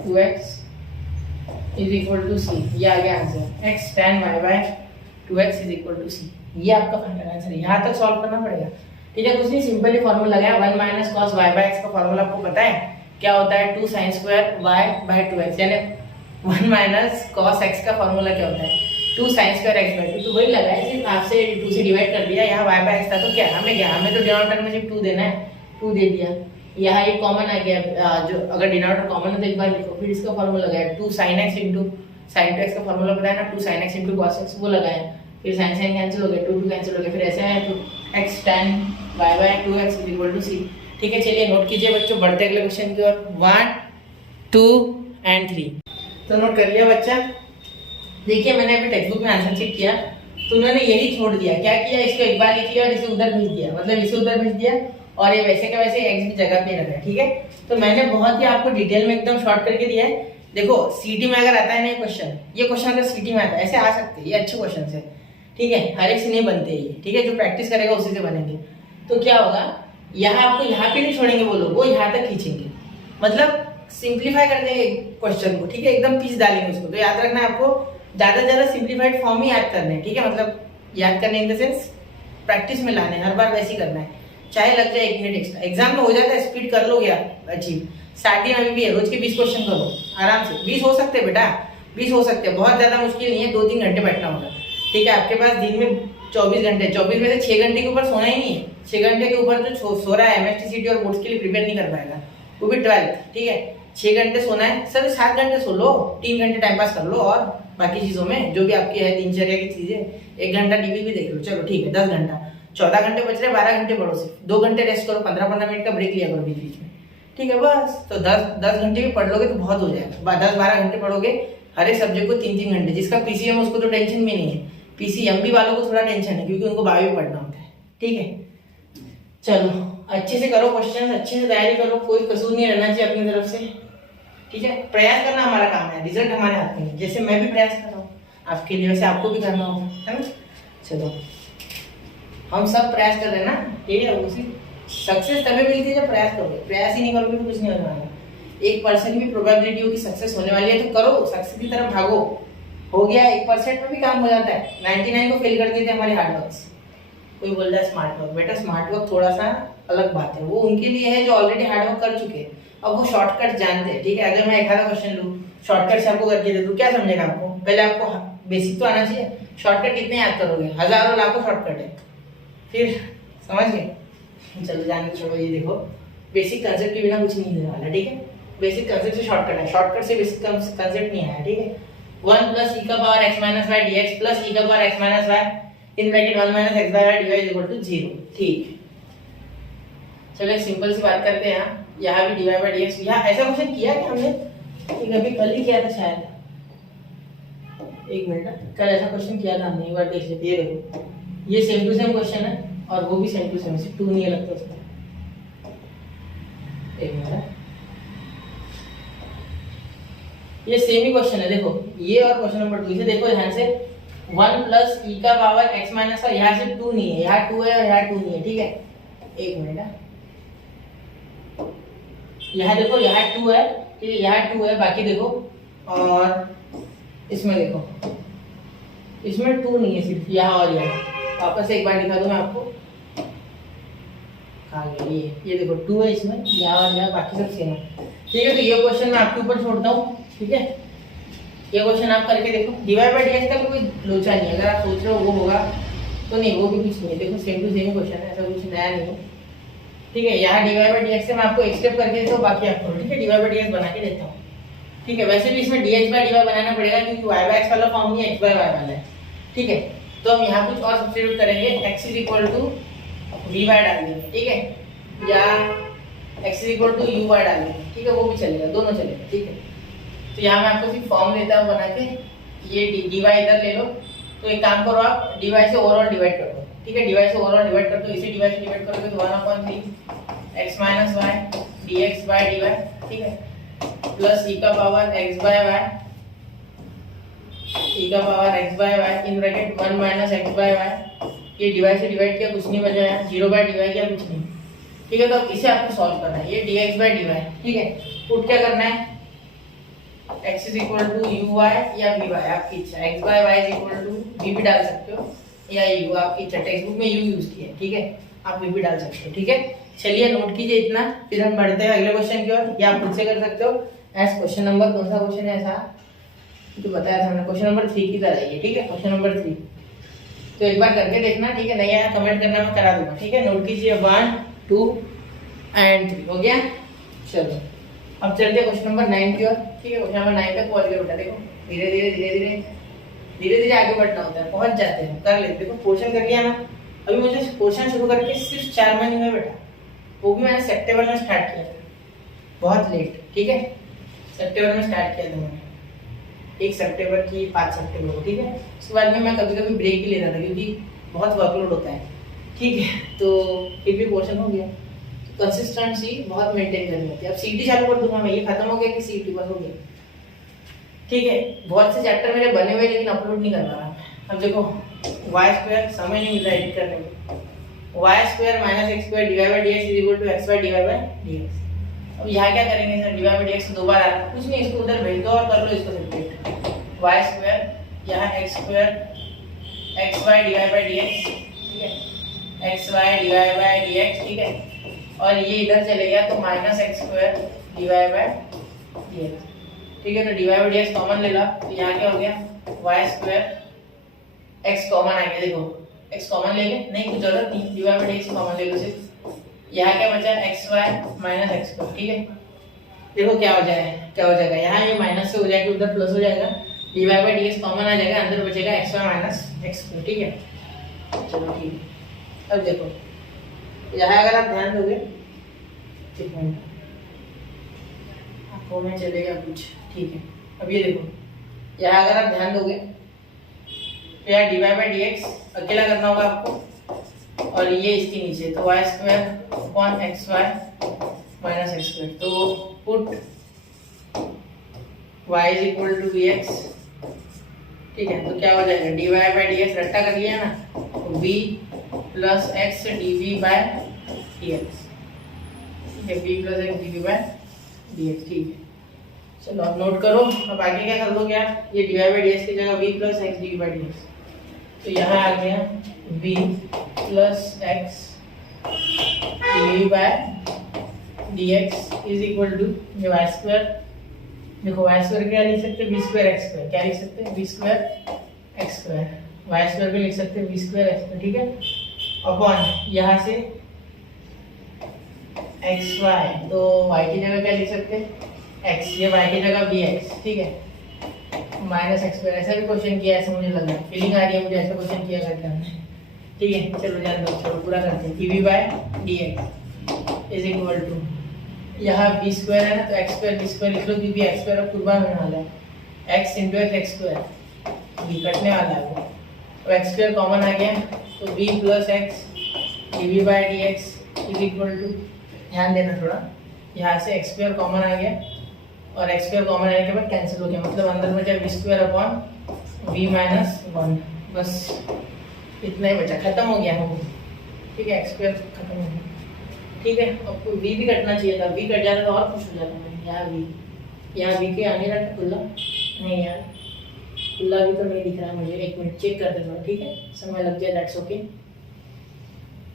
2x is equal to C, ये आ गया answer, x tan y by 2x is equal to C, ये आपका फाइनल आंसर है। यहाँ तक सॉल्व करना पड़ेगा, ठीक है, कुछ नहीं, सिंपली फॉर्मूला लगाया, 1 minus cos y by x का फॉर्मूला आपको पता है क्या होता है, 2 sine square Y by 2x, यानी 1 माइनस कॉस एक्स का फॉर्मूला क्या होता है, 2 साइन स्क्वायर एक्स बाय 2, तो वही लगाया, सिर्फ आपसे 2 से डिवाइड कर दिया, यहाँ वाई बाय एक्स था तो क्या हमें तो डिनोमिनेटर में सिर्फ 2 देना है, 2 दे दिया, यहाँ ये कॉमन आ गया, जो अगर डिनोमिनेटर कॉमन है तो एक बार लिखो, फिर इसका फॉर्मूला लगाया 2 sine x into sine 2x का फॉर्मूला बताया ना, 2 sine x into cos x, वो लगाया, फिर साइन साइन कैंसिल हो गया, 2 कैंसिल हो गया, फिर ऐसे आया तो x tan y by 2x is equal to C, ठीक है। चलिए नोट कीजिए बच्चों, बढ़ते अगले क्वेश्चन की ओर, 1 2 एंड 3, तो नोट कर लिया बच्चा। देखिए मैंने अभी टेक्स्ट बुक में आंसर चेक किया, तो उन्होंने यही छोड़ दिया, क्या किया, इसको एक बार लिख लिया और इसे उधर भेज दिया, मतलब इसे उधर भेज दिया और ये वैसे का वैसे x भी जगह पे रखा है, ठीक है। तो मैंने बहुत ही आपको डिटेल में एकदम शॉर्ट करके दिया है। देखो सीटी में अगर आता है ना ये क्वेश्चन अगर सीटी में आता है, ऐसे आ सकते हैं, ये अच्छे क्वेश्चन है, ठीक है, हर एक से नहीं बनते ये, ठीक है, जो प्रैक्टिस करेगा उसी से बनेंगे। तो क्या होगा, यहाँ आपको यहाँ पे नहीं छोड़ेंगे वो लोग, वो यहाँ तक खींचेंगे, मतलब सिंप्लीफाई कर देंगे क्वेश्चन को, ठीक है, एकदम पीस डालेंगे उसको। तो याद रखना आपको ज्यादा से ज्यादा सिंप्लीफाइड फॉर्म ही याद करने हैं, ठीक है, मतलब याद करने इन द सेंस प्रैक्टिस में लाने, हर बार वैसे ही करना है, चाहे लग जाए 1 मिनट एक्स्ट्रा, एग्जाम में हो जाता है, स्पीड कर लोगे आप अचीव। स्टार्टिंग अभी भी है, रोज के 20 क्वेश्चन करो आराम से, 20 हो सकते हैं बेटा, 20 हो सकते हैं, बहुत ज्यादा मुश्किल नहीं है, 2-3 घंटे बैठना होगा, ठीक है। आपके पास दिन में 24 घंटे, 24 में से 6 घंटे के ऊपर सोना ही नहीं है। 6 घंटे के ऊपर जो सो रहा है एमएसटी और बोर्ड्स के लिए प्रिपेयर नहीं कर पाएगा, वो भी 12th, ठीक है। 6 घंटे सोना है सर, 7 घंटे सो लो, 3 घंटे टाइम पास कर लो और बाकी चीजों में जो भी आपकी है दिनचर्या की चीजें, 1 घंटा टीवी भी देख लो, चलो ठीक है 10 घंटा, 14 घंटे बच रहे, 12 घंटे पढ़ो, सिर्फ 2 घंटे रेस्ट करो, 15-15 मिनट का ब्रेक लिया करो बीच बीच में, ठीक है बस। तो 10 घंटे भी पढ़ लोगे तो बहुत हो जाएगा। 10-12 घंटे पढ़ोगे, हर एक सब्जेक्ट को 3-3 घंटे। जिसका पीसीएम उसको तो टेंशन भी नहीं है, पीसीएमबी वालों को थोड़ा टेंशन है क्योंकि उनको 12 पढ़ना होता है, ठीक है। चलो अच्छे से करो क्वेश्चन, अच्छे से तैयारी करो, कोई कसूर नहीं रहना चाहिए अपनी तरफ से, ठीक है। प्रयास करना हमारा काम है, रिजल्ट हमारे हाथ में है। जैसे मैं भी प्रयास कर रहा हूँ आपके लिए, वैसे आपको भी करना होगा, है ना। चलो हम सब प्रयास कर रहे हैं ना, ठीक है। उसी सक्सेस तभी मिलती है जब प्रयास करोगे, प्रयास ही नहीं करोगे तो कुछ नहीं होने वाला। 1% भी प्रोबेबिलिटी हो कि सक्सेस होने वाली है तो करो, सक्सेस की तरफ भागो। हो गया 1% में भी काम हो जाता है, 99 को फेल कर देते हैं हमारे हार्डवर्क। कोई बोलता है स्मार्ट वर्क, बेटा स्मार्ट वर्क थोड़ा सा अलग बात है, वो उनके लिए है जो ऑलरेडी हार्डवर्क कर चुके हैं। अब वो शॉर्टकट जानते हैं, ठीक है। अगर मैं एक आधा क्वेश्चन लूँ शॉर्टकट से आपको करके दे दूँ, क्या समझेगा आपको? पहले आपको बेसिक तो आना चाहिए। शॉर्टकट कितने याद करोगे? हजारों लाखों शॉर्टकट है, फिर समझ गए। चलो जाने छोड़ो, ये देखो बेसिक कंसेप्ट के बिना कुछ नहीं होने वाला, ठीक है। बेसिक कंसेप्ट से शॉर्टकट है, शॉर्टकट से बेसिक कंसेप्ट नहीं आया, ठीक है। 1 + e का power x - y dx + e का power x - y in bracket 1 - x by y dy = 0, ठीक। चलो एक सिंपल सी बात करते हैं। यहाँ भी dy by dx, यहाँ ऐसा क्वेश्चन किया कि हमने अभी कल ही किया था शायद, एक मिनट, कल ऐसा क्वेश्चन किया था हमने, एक बार देख लेते। ये देखो ये सेम टू सेम क्वेश्चन है और वो भी सेम टू सेम, सिर्फ 2 नहीं अलग था उसमें। एक मिनट, ये सेम ही क्वेश्चन है, देखो ये और क्वेश्चन नंबर 2 इसे देखो ध्यान से। 1 + e का पावर x - y, यहाँ से 2 नहीं है, यहाँ 2 है और यहाँ 2 नहीं है, ठीक है। एक मिनट, यहाँ देखो यहाँ 2 है, ठीक है, यहाँ 2 है, बाकी देखो, और इसमें देखो इसमें 2 नहीं है, सिर्फ यहाँ और यहाँ। वापस से एक बार दिखा दूं मैं आपको, कहाँ गया ये देखो 2 है इसमें, यहाँ और यहाँ, बाकी सब सेम है, ठीक है। तो ये क्वेश्चन मैं आपके ऊपर छोड़ता हूँ, ठीक है। ये क्वेश्चन आप करके देखो, dy by dx का कोई लोचा नहीं है। अगर आप सोच रहे हो वो होगा तो नहीं, वो भी कुछ नहीं है, देखो सेम टू सेम क्वेश्चन है, ऐसा कुछ नया नहीं है, ठीक है। यहाँ dy by dx से मैं आपको एक स्टेप करके देता हूँ, बाकी आप करो, ठीक है। dy by dx बना के देता हूँ, ठीक है। वैसे भी इसमें dx by dy बनाना पड़ेगा क्योंकि y by x वाला फॉर्म नहीं है, x by y वाला है, ठीक है। तो हम यहाँ कुछ और सब्स्टिट्यूट करेंगे, x = vy डाल देंगे, ठीक है, या x = uy डाल देंगे, ठीक है, वो भी चलेगा, दोनों चलेगा, ठीक है। तो यहाँ मैं आपको सिर्फ फॉर्म देता हूँ बना के, ये dy इधर ले लो। तो एक काम करो, आप dy से ओवरऑल डिवाइड कर दो, ठीक है। dy से ओवरऑल डिवाइड कर दो, इसे dy से डिवाइड करोगे तो 1/3 x - y dx by dy, ठीक है, प्लस e का power x by y, e का power x by y in bracket 1 - x by y। ये dy से डिवाइड किया, कुछ नहीं बचा है, 0/dy किया, कुछ नहीं, ठीक है। तो अब इसे आपको सॉल्व करना है, ये dx by dy, ठीक है। पुट क्या करना है, x = uy या vy, आपकी इच्छा। x by y = v भी डाल सकते हो या u, आपकी इच्छा। टेक्स्ट बुक में u यूज किया है, ठीक है, आप v भी डाल सकते हो, ठीक है। चलिए नोट कीजिए इतना, फिर हम बढ़ते हैं अगले क्वेश्चन की ओर। या आप खुद से कर सकते हो एज क्वेश्चन नंबर, कौन सा क्वेश्चन है ऐसा तो बताया था मैंने, क्वेश्चन नंबर 3 की तरह ही है, ठीक है, क्वेश्चन नंबर 3। तो एक बार करके देखना, ठीक है, नहीं आया कमेंट करना, मैं करा दूंगा, ठीक है। नोट कीजिए 1 2 एंड 3, हो गया। चलो अब चलते हैं क्वेश्चन नंबर 9 की ओर, ठीक है। क्वेश्चन नंबर 9 तक पहुंच गए बेटा, देखो धीरे धीरे आगे बढ़ना होता है, पहुंच जाते हैं, कर लेते। देखो पोर्शन कर लिया ना, अभी मुझे पोर्शन शुरू करके सिर्फ 4 महीने हुए बेटा, वो भी मैंने सितंबर में स्टार्ट किया था, बहुत लेट, ठीक है। सितंबर में स्टार्ट किया था मैंने, 1 सितंबर की 5 सितंबर को, ठीक है। उसके बाद में मैं कभी कभी ब्रेक भी लेता था क्योंकि बहुत वर्कलोड होता है, ठीक है। तो फिर भी पोर्शन हो गया। कंसिस्टेंसी बहुत मेंटेन करनी होती है। अब सीटी चालू कर दूंगा मैं, ये खत्म हो गया कि सीटी बस हो गया, ठीक है। बहुत से चैप्टर मेरे बने हुए लेकिन अपलोड नहीं कर रहा। अब देखो y² समय नहीं मिल रहा एडिट करने में, y² - x² dy by dx = x by dy by dx। अब यहाँ क्या करेंगे सर, dy by dx दो बार आ रहा है, कुछ नहीं, इसको उधर भेज दो और कर लो इसको सेपरेट। y² यहाँ x² x y dy by dx, ठीक है, x y dy by dx, ठीक है। और ये इधर चले गया तो -x² dy by dx, ठीक है। तो dy by dx कॉमन ले लो, तो यहाँ क्या हो गया y² x कॉमन आ गया, देखो x कॉमन ले ले, नहीं कुछ जरूरत नहीं, dy बाई dx कॉमन ले लो सिर्फ। यहाँ क्या बचा xy माइनस एक्स स्क्वायर, ठीक है। देखो क्या हो जाएगा, यहाँ ये माइनस से हो जाएगा उधर प्लस हो जाएगा, dy बाई dx कॉमन आ जाएगा, अंदर बचेगा xy माइनस एक्स स्क्वायर, ठीक है। चलो ठीक है। अब देखो यहाँ अगर आप ध्यान दोगे, एक मिनट आंखों में चलेगा कुछ, ठीक है। अब ये देखो यहाँ अगर आप ध्यान दोगे तो यार dy बाई dx अकेला करना होगा आपको, और ये इसके नीचे तो y square upon X Y minus X square, तो put y is equal to V X, ठीक है। तो क्या हो जाएगा dy बाई dx रट्टा कर लिया ना, तो v plus x dv by dx, ठीक है, v plus x dv by dx, ठीक है। चलो अब नोट करो, अब आगे क्या कर दोगे आप, ये dy बाई dx की जगह v plus x dv by dx, तो यहाँ आ गया v plus x dv by dx is equal to ये वाई स्क्वायर, देखो वाई स्क्वायर क्या लिख सकते हैं, वी स्क्वायर एक्स स्क्वायर, क्या लिख सकते हैं, v square x square, y square भी लिख सकते हैं वी स्क्वायर एक्स स्क्वायर, ठीक है। अपॉन यहाँ से एक्स वाई, तो वाई की जगह क्या लिख सकते हैं x, ये y की जगह bx, ठीक है, माइनस एक्स स्क्वायर। ऐसा भी क्वेश्चन किया, ऐसा मुझे लग रहा है, फीलिंग आ रही है मुझे, ऐसा क्वेश्चन किया करते हमने, ठीक है। चलो जान दो, चलो पूरा करते हैं। dv by dx is equal to यहाँ b स्क्वायर है ना, तो x स्क्वायर b स्क्वायर लिख लो, क्योंकि x स्क्वायर अब पूरा होने वाला है, x into x square, b कटने वाला है वो, तो x स्क्वायर कॉमन आ गया, तो b plus x dv by dx is equal to, ध्यान देना थोड़ा, यहाँ से एक्स स्क्वायर कॉमन आ गया और एक्स स्क्वायर कॉमन आने के बाद कैंसिल हो गया, मतलब अंदर बचा v square upon v minus one, बस इतना ही बचा, खत्म हो गया वो, ठीक है, एक्स स्क्वायर खत्म हो गया, ठीक है। अब वी भी कटना चाहिए था, वी कट जाता तो और खुश हो जाता मैं, यहाँ वी के आने रखा खुला नहीं यार, खुला भी तो नहीं दिख रहा है मुझे, एक मिनट चेक कर देता हूँ, ठीक है, समय लग जाए, दैट्स ओके।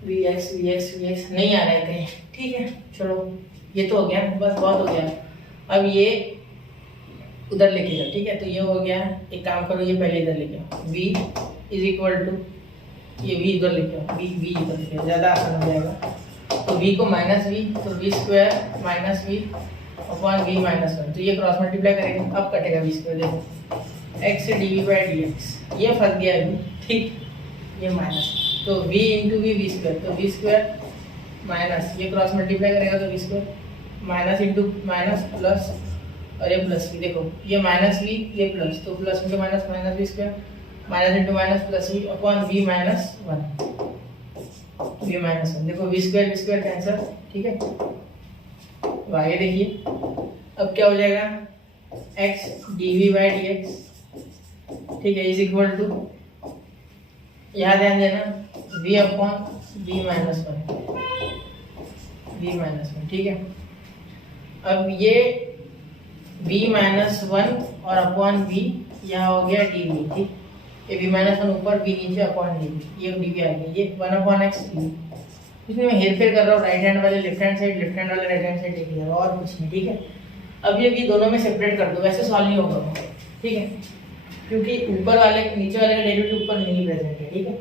वी एक्स नहीं आ रहा है कहीं, ठीक है। चलो ये तो हो गया, बस बहुत हो गया। अब ये उधर लेके जाओ, ठीक है, तो ये हो गया, एक काम करो, ये पहले इधर लेके आओ, v इज इक्वल टू, ये v इधर लेके आओ, v इधर लेके आओ, ज़्यादा आसान हो जाएगा, तो v को माइनस v, तो v square minus v upon v minus one, तो ये क्रॉस मल्टीप्लाई करेंगे, अब कटेगा v स्क्वायर, देखो x dv बाई dx, ये फंस गया v, ठीक, ये माइनस, तो v इंटू वी स्क्वायर, तो v स्क्वायर माइनस, ये क्रॉस मल्टीप्लाई करेगा तो v square minus into minus plus, और ये प्लस वी, देखो ये माइनस वी ये प्लस, तो plus into minus minus v square, minus into minus plus v upon v minus one, देखो वी स्क्वायर कैंसर, ठीक है। तो आगे देखिए अब क्या हो जाएगा, x dv बाई dx, ठीक है, इज इक्वल टू, यहाँ ध्यान देना, v upon v minus one, ठीक है। अब ये v माइनस वन और अपॉन v यहाँ हो गया dv, ठीक, ये v माइनस वन ऊपर v नीचे अपॉन dv, ये dv आ गया, ये वन अपॉन एक्स dv, इसमें मैं हेर फेर कर रहा हूँ, राइट हैंड वाले left hand side, left hand वाले राइट हैंड साइड लेके जा रहा हूँ, और कुछ नहीं, ठीक है। अब ये v दोनों में सेपरेट कर दो, वैसे सॉल्व नहीं होगा, ठीक है, क्योंकि ऊपर वाले नीचे वाले का डेरिवेटिव ऊपर नहीं प्रेजेंट है, ठीक है।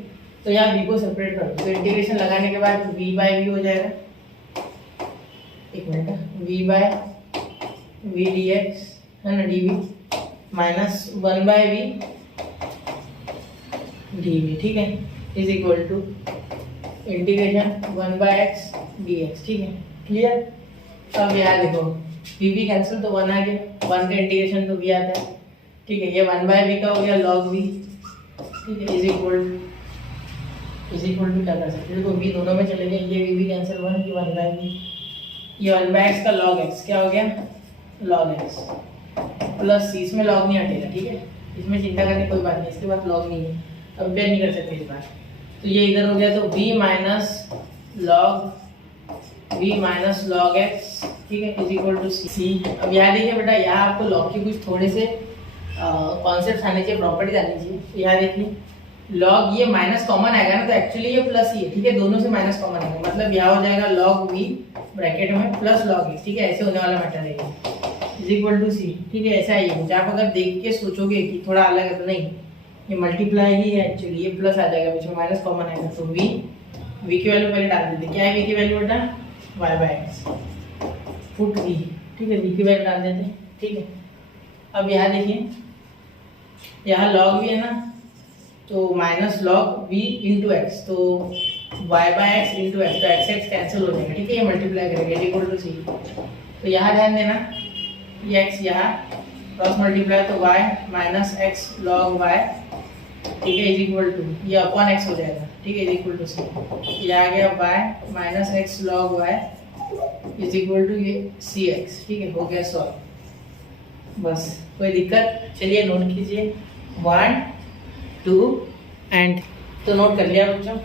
तो यहाँ v को सेपरेट कर दो, तो इंटीग्रेशन लगाने के बाद v बाई वी हो जाएगा, एक minute, v by v d x है ना, d v minus one by v d v, ठीक है, is equal to integration one by x d x, ठीक है, क्लियर। अब यहाँ देखो वी वी कैंसिल, तो वन आ गया, वन का इंटीग्रेशन तो वी आता है, ठीक है, ये वन बाय वी का हो गया लॉग वी, ठीक है, इज इक्वल टू क्या कर सकते हैं, देखो वी दोनों में चले गए, ये वी कैंसिल वन, ये वन बाय वी, ये वन बाय एक्स का लॉग एक्स क्या हो गया, लॉग एक्स प्लस सी, इसमें लॉग नहीं हटेगा, ठीक है, इसमें चिंता करने कोई बात नहीं, इसके बाद लॉग नहीं है, अब क्या नहीं कर सकते इस बार, तो ये इधर हो गया, तो v माइनस लॉग एक्स, ठीक है, इज इक्वल टू सी। अब यहाँ देखिए बेटा, यहाँ आपको लॉग की कुछ थोड़े से कॉन्सेप्ट आने चाहिए, प्रॉपर्टीज आनी चाहिए, तो यहाँ देखिए लॉग ये माइनस कॉमन आएगा ना, तो एक्चुअली ये प्लस ही है, ठीक है, दोनों से माइनस कॉमन आएगा, मतलब यहाँ हो जाएगा लॉग v ब्रैकेट में प्लस लॉग एक्स, ठीक है, ऐसे होने वाला मैटर है, इज इक्वल टू सी, ठीक है, ऐसा ही है। आप अगर देख के सोचोगे कि थोड़ा अलग है तो नहीं, ये मल्टीप्लाई ही है एक्चुअली, ये प्लस आ जाएगा, बीच में माइनस कॉमन आएगा, तो v की वैल्यू पहले डाल देते। क्या है v की वैल्यू बेटा? y/x फुट v, ठीक है, v की वैल्यू डाल देते। ठीक है, अब यहाँ देखिए, यहाँ log v है ना, तो minus log v into x, तो y/x इंटू एक्स, तो x कैंसिल हो जाएगा। ठीक है, ये मल्टीप्लाई करेंगे इक्वल टू c, तो यहाँ ध्यान देना, ये x यहाँ क्रॉस मल्टीप्लाई, तो y minus x log y, ठीक है, इज इक्वल टू, ये अपॉन x हो जाएगा। ठीक है, इज इक्वल टू c, ये आ गया y minus x log y is equal to ये cx। ठीक है, हो गया सॉल्व। बस, कोई दिक्कत? चलिए नोट कीजिए 1 2 एंड, तो नोट कर लिया बच्चों।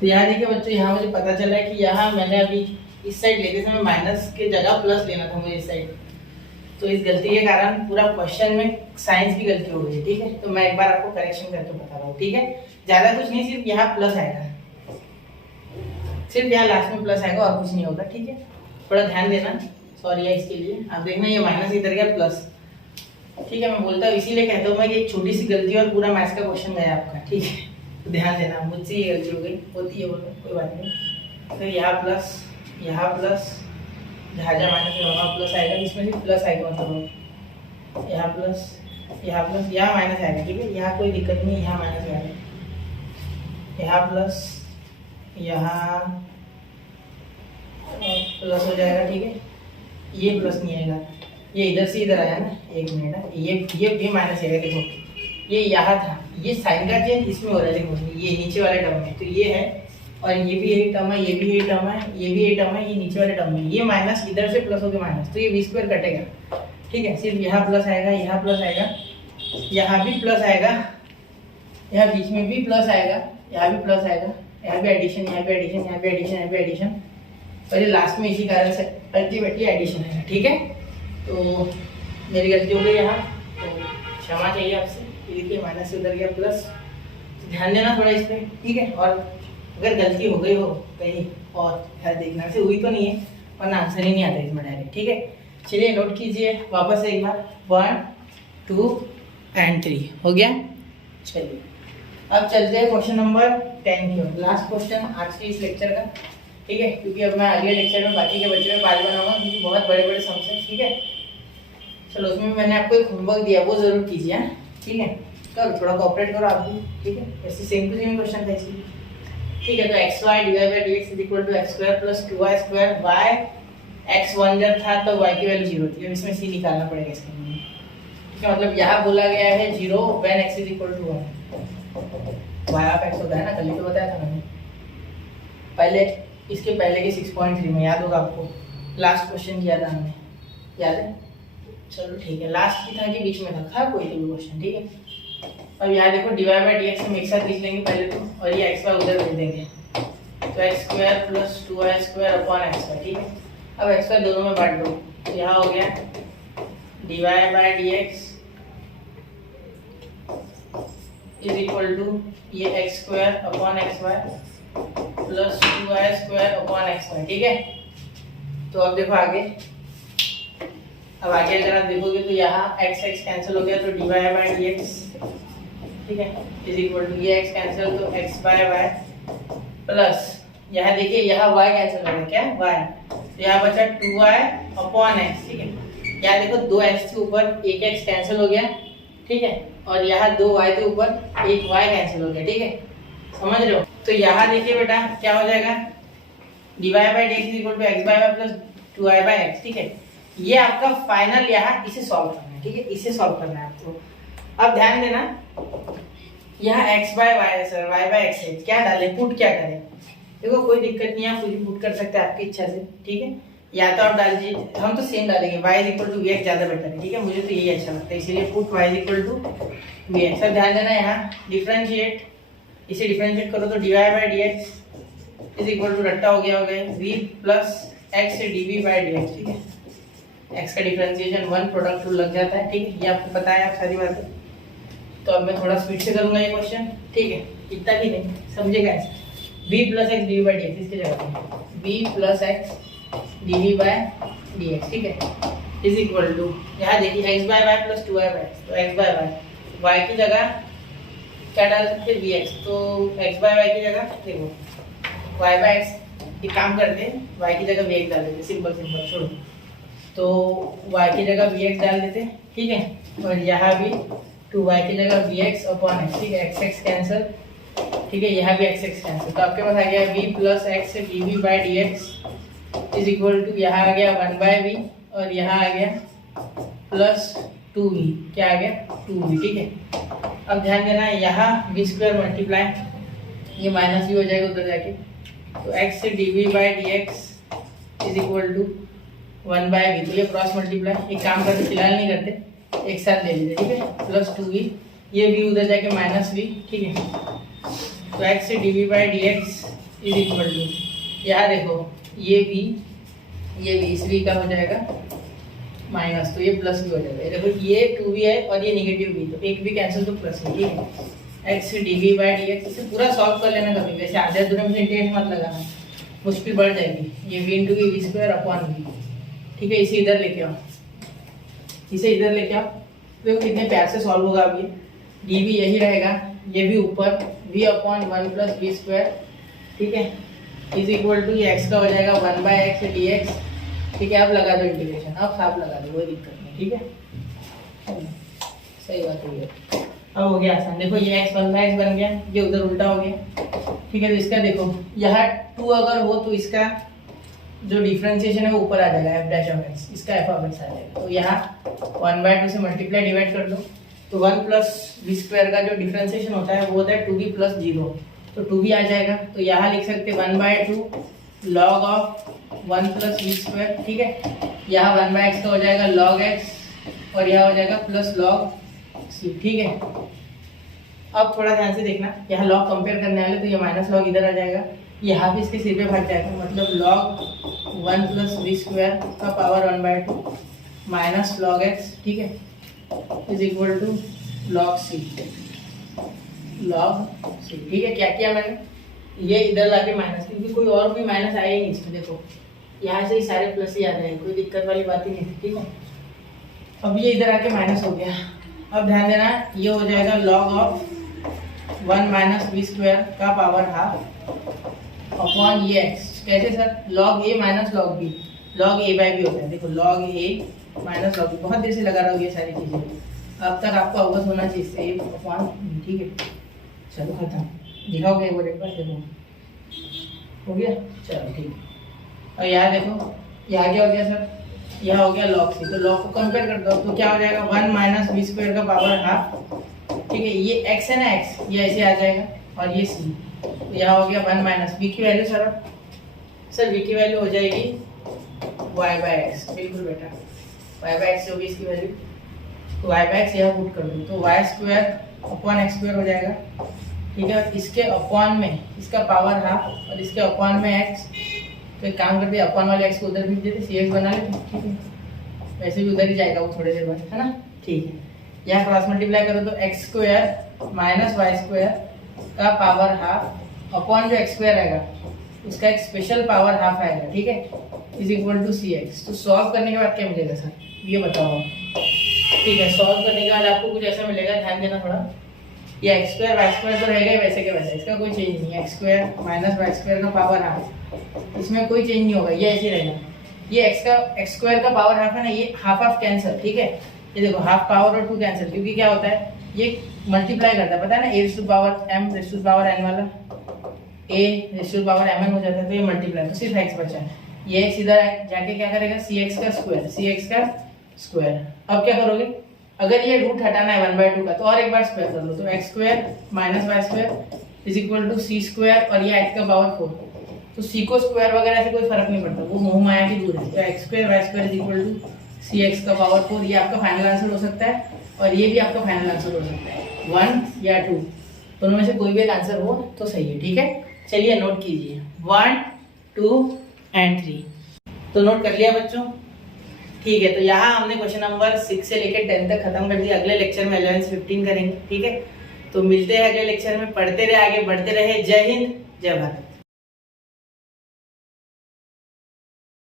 तो यहाँ देखिए बच्चों, यहाँ मुझे पता चला है कि यहाँ मैंने अभी इस साइड लेते समय माइनस के जगह प्लस लेना था मुझे इस साइड, तो इस गलती के कारण पूरा क्वेश्चन में साइंस की गलती हो गई है। ठीक है, तो मैं एक बार आपको करेक्शन करके बता रहा हूँ। ठीक है, ज्यादा कुछ नहीं, सिर्फ यहाँ प्लस आएगा, सिर्फ यहाँ लास्ट में प्लस आएगा और कुछ नहीं होगा। ठीक है, थोड़ा ध्यान देना, सॉरी है इसके लिए। आप देखना ये माइनस इधर गया प्लस। ठीक है, मैं बोलता हूँ, इसीलिए कहता हूँ मैं कि एक छोटी सी गलती और पूरा मैथ्स का क्वेश्चन गया आपका। ठीक है, तो ध्यान देना, मुझसे ये गलती हो गई, होती है, बोलो कोई बात नहीं। तो यहाँ प्लस, जहाँ जहाँ माइनस में वहाँ प्लस आएगा, इसमें भी प्लस आएगा, मतलब यहाँ प्लस, यहाँ माइनस आएगा। ठीक है, यहाँ कोई दिक्कत नहीं, यहाँ माइनस आएगा, यहाँ प्लस, यहाँ प्लस हो जाएगा। ठीक है, ये प्लस नहीं आएगा, ये इधर से इधर आया ना, एक मिनट ना, ये माइनस आएगा। देखो, ये यहाँ था, ये साइन का चेंज इसमें हो रहा है, देखो ये नीचे वाले टर्म में, तो ये है, और ये भी यही टर्म है, ये भी यही टर्म है, ये भी यही टर्म है, ये नीचे वाले टर्म में, ये माइनस इधर से प्लस हो गया माइनस, तो ये v स्क्वायर कटेगा। ठीक है, सिर्फ यहाँ प्लस आएगा, यहाँ प्लस आएगा, यहाँ भी प्लस आएगा, यहाँ बीच में भी प्लस आएगा, यहाँ भी प्लस आएगा, यहाँ भी एडिशन, यहाँ भी एडिशन, यहाँ भी एडिशन, यहाँ भी एडिशन, और ये लास्ट में इसी कारण से अल्टीमेटली एडिशन आएगा। ठीक है, तो मेरी गलती हो गई यहाँ, तो क्षमा चाहिए आपसे। देखिए माइनस से उधर गया प्लस, तो ध्यान देना थोड़ा इस पर। ठीक है, और अगर गलती हो गई हो कहीं और ध्यान देखना से हुई तो नहीं है, वरना आंसर ही नहीं आता इसमें डायरेक्ट। ठीक है, चलिए नोट कीजिए वापस से एक बार, 1 2 एंड 3 हो गया। चलिए अब चलते हैं क्वेश्चन नंबर 10 की ओर, लास्ट क्वेश्चन आज के इस लेक्चर का। ठीक है, क्योंकि अब मैं अगले लेक्चर में बाकी के बच्चों में पाल बनाऊंगा, क्योंकि बहुत बड़े बड़े सम्स हैं। ठीक है, चलो उसमें मैंने आपको एक होमवर्क दिया, वो जरूर कीजिए। ठीक है, करो, थोड़ा कोऑपरेट करो आप भी। ठीक है, ऐसे सेम टू सेम क्वेश्चन था इसलिए। ठीक है, तो xy divide by dx is equal to x square plus 2y square, y x 1 जब था तो y की वैल्यू 0 थी, अब इसमें c निकालना पड़ेगा इसके लिए। ठीक है, मतलब यहाँ बोला गया है 0 when x is equal to 1, y of x होता है ना, कल ही तो बताया था मैंने पहले, इसके पहले के 6.3 में, याद होगा आपको, लास्ट क्वेश्चन किया था हमने, याद है? चलो ठीक है, लास्ट की था कि बीच में था, कोई तो भी क्वेश्चन। ठीक है, अब यहाँ देखो डिवाइड बाय dx हम एक साथ लिख लेंगे पहले तो, और ये x y उधर भेज देंगे, तो x square plus 2y square upon x y। ठीक है, अब x y दोनों में बांट दो, तो यहाँ हो गया divide by dx is equal to ये x square upon x y plus 2y square upon x y। ठीक है, तो अब देखो आगे, अब आगे अगर आप देखोगे तो यहाँ x x कैंसिल हो गया, तो डिवाइड बाय dx, ठीक है, इज इक्वल टू ये x कैंसिल, तो x बाय y प्लस, यहाँ देखिए यहाँ y कैंसिल हो गया, क्या y, तो यहाँ बचा 2y अपॉन x। ठीक है, यहाँ देखो 2x के ऊपर एक x कैंसिल हो गया। ठीक है, और यहाँ 2y के ऊपर एक y कैंसिल हो गया। ठीक है, समझ रहे हो? तो यहाँ देखिए बेटा क्या हो जाएगा, divide by dx is equal to x by y plus 2y by x। ठीक है, ये आपका फाइनल, यहाँ इसे सॉल्व करना है। ठीक है, इसे सॉल्व करना है आपको। अब ध्यान देना, यहाँ x बाय y है सर, y बाय x है, क्या डालें, पुट क्या करें? देखो कोई दिक्कत नहीं है, आप कुछ भी पुट कर सकते हैं आपकी इच्छा से। ठीक है, या तो आप डाल दीजिए, हम तो सेम डालेंगे, y is equal to vx ज्यादा बेटर है। ठीक है, मुझे तो यही अच्छा लगता है, इसीलिए put y is equal to vx। सब ध्यान देना, यहाँ डिफरेंशिएट, इसे डिफरेंशिएट करो तो divide by dx is equal to रट्टा हो गया v प्लस x से dv बाय dx। ठीक है, x का डिफरेंशिएशन 1 प्रोडक्ट रूल लग जाता है। ठीक है, ये आपको पता है, आप सारी बातें। तो अब मैं थोड़ा स्पीड से करूंगा ये क्वेश्चन। ठीक है, इतना भी नहीं, समझेगा ऐसे, v plus x d by D x, इसके जगह v plus x d by D x. ठीक है, इज इक्वल टू, यहाँ देखिए x by y plus 2y by, तो x बाय वाई y की जगह क्या डाल सकते वी एक्स, तो x बाय वाई की जगह देखो y बाय एक्स, एक काम करते हैं y की जगह वी एक्स डाल देते, सिंपल सिंपल छोड़ो, तो y की जगह वी एक्स डाल देते, ठीक है, और यहाँ भी 2y की जगह वी एक्स अपॉन एक्स, ठीक है, एक्स एक्स कैंसिल, ठीक है, यहाँ भी एक्स एक्स कैंसिल, तो आपके पास आ गया v plus x d v by D x is equal to, यहाँ आ गया 1 बाय वी और यहाँ आ गया प्लस 2v, क्या आ गया 2v, ठीक है। अब ध्यान देना यहाँ v स्क्वायर मल्टीप्लाई, ये माइनस भी हो जाएगा उधर जाके, तो x से d v by D x is equal to 1 by v, तो ये क्रॉस मल्टीप्लाई, एक काम करते फिलहाल नहीं करते, एक साथ ले लेते, ठीक है, प्लस 2v, ये v उधर जाके माइनस v, ठीक है, तो x से d v by D x is equal to, यहाँ देखो ये v इस v का हो जाएगा माइनस, तो ये प्लस भी हो जाएगा, देखो ये 2v है और ये नेगेटिव v, तो एक भी कैंसिल तो प्लस है, ठीक है, x से d v by D x, इसे पूरा सॉल्व कर लेना कभी, वैसे आधे अधूरे में इंटेंस मत लगाना, मुश्किल बढ़ जाएगी, ये v into v square upon v, ठीक है, इसे इधर लेके आओ, इसे इधर लेके आओ, देखो कितने प्यार से सॉल्व होगा। अब ये डी वी यही रहेगा, ये भी ऊपर v upon 1 plus v square, ठीक है, इज इक्वल टू ये x का हो जाएगा 1 बाय एक्स डी एक्स, ठीक है, अब लगा दो इंटीग्रेशन, अब साफ लगा दो, कोई दिक्कत नहीं, ठीक है, सही बात है, अब हो गया आसान, देखो ये x 1 बाय एक्स बन गया, ये उधर उल्टा हो गया, ठीक है, तो इसका देखो यहाँ 2 अगर हो तो इसका जो डिफरेंशिएशन है वो ऊपर आ जाएगा f डैश ऑफ x, इसका f ऑफ x आ जाएगा, तो यहाँ 1 बाय 2 से मल्टीप्लाई डिवाइड कर दो, तो 1 प्लस वी स्क्वायर का जो डिफरेंशिएशन होता है वो होता है 2v प्लस 0, तो 2v आ जाएगा, तो यहाँ लिख सकते 1 by 2 log of 1 plus v square, ठीक है, यहाँ 1 बाय एक्स का हो जाएगा लॉग x और यहाँ हो जाएगा प्लस लॉग c, ठीक है। अब थोड़ा ध्यान से देखना, यहाँ लॉग कंपेयर करने वाले तो ये माइनस लॉग इधर आ जाएगा, यहाँ भी इसके सिर पे भाग जाएगा, मतलब लॉग 1 प्लस वी स्क्वायर का power 1 by 2 minus log x, ठीक है, is equal to log c, ठीक है। क्या किया मैंने, ये इधर लाके माइनस, क्योंकि कोई और भी माइनस आया ही नहीं इसमें, देखो यहाँ से ही सारे प्लस ही आ रहे हैं, कोई दिक्कत वाली बात ही नहीं थी, ठीक है। अब ये इधर आके माइनस हो गया, अब ध्यान देना ये हो जाएगा log of 1 minus v square का पावर हाफ अपॉन ये x, कैसे sir, log a minus log b, log a by b होता है, देखो log a minus log b, बहुत देर से लगा रहा हूँ ये सारी चीज़ें, अब तक आपको अवगत होना चाहिए इससे, a अपॉन, ठीक है, चलो खत्म, दिखाओगे एक बार, एक बार देखो हो गया, चलो ठीक है। और यहाँ देखो यहाँ क्या हो गया सर, यहाँ हो गया लॉग c, तो लॉग को कंपेयर कर दो, तो क्या हो जाएगा 1 माइनस वी स्क्वायर का पावर हाफ, ठीक है, ये x है ना, x ये ऐसे आ जाएगा और ये c, तो यहाँ हो गया 1 माइनस v की वैल्यू, सर v की वैल्यू हो जाएगी y बाय एक्स, बिल्कुल बेटा y बाय एक्स होगी इसकी वैल्यू, तो y बाय एक्स यहाँ पुट कर दो, तो y square upon x square हो जाएगा, ठीक है, और इसके अपॉन में इसका पावर हाफ और इसके अपॉन में x, तो एक काम करते अपॉन वाले x को उधर भी देते, सी एक्स बना लेते, ठीक है, वैसे भी उधर ही जाएगा वो थोड़ी देर बाद, है ना, ठीक है। यहाँ क्रॉस मल्टीप्लाई करो तो x square minus y square का पावर हाफ अपॉन जो एक्स स्क्वायर आएगा उसका एक स्पेशल पावर हाफ आएगा, ठीक है, is equal to c x. तो सॉल्व करने के बाद क्या मिलेगा सर, ये बताओ, ठीक है, सॉल्व करने के बाद आपको कुछ ऐसा मिलेगा, ध्यान देना थोड़ा, ये एक्स स्क्वायर वाई स्क्वायर तो रहेगा वैसे के वैसे, इसका कोई चेंज नहीं है, x square minus y square का पावर हाफ, इसमें कोई चेंज नहीं होगा, ये ऐसे रहेगा, ये एक्स स्क्वायर का पावर हाफ है ना, ये हाफ हाफ कैंसिल, ठीक है, ये देखो हाफ पावर और 2 कैंसिल, क्योंकि क्या होता है ये मल्टीप्लाई करता है, पता है ना, a raise to power m raise to power n वाला a raise to power mn हो जाता है, तो ये मल्टीप्लाई, तो सिर्फ x बचा है, ये सीधा जाके क्या करेगा cx का स्क्वायर। अब क्या करोगे, अगर ये रूट हटाना है 1/2 का तो और एक बार स्क्वायर कर लो, तो x square minus y square is equal to c square और ये x का पावर 4, तो c को स्क्वायर वगैरह से कोई फर्क नहीं पड़ता, वो मोह माया की दूर है, तो x square y square is equal to cx का पावर 4, ये आपका फाइनल आंसर हो सकता है और ये भी आपका फाइनल आंसर हो सकता है, 1 या 2 दोनों में से कोई भी एक आंसर हो तो सही है, ठीक है। चलिए नोट कीजिए 1, 2 एंड 3, तो नोट कर लिया बच्चों, ठीक है। तो यहाँ हमने क्वेश्चन नंबर 6 से लेकर 10 तक खत्म कर दिया, अगले लेक्चर में 11 से 15 करेंगे, ठीक है। तो मिलते हैं अगले लेक्चर में, पढ़ते रहे, आगे बढ़ते रहे, जय हिंद जय भारत।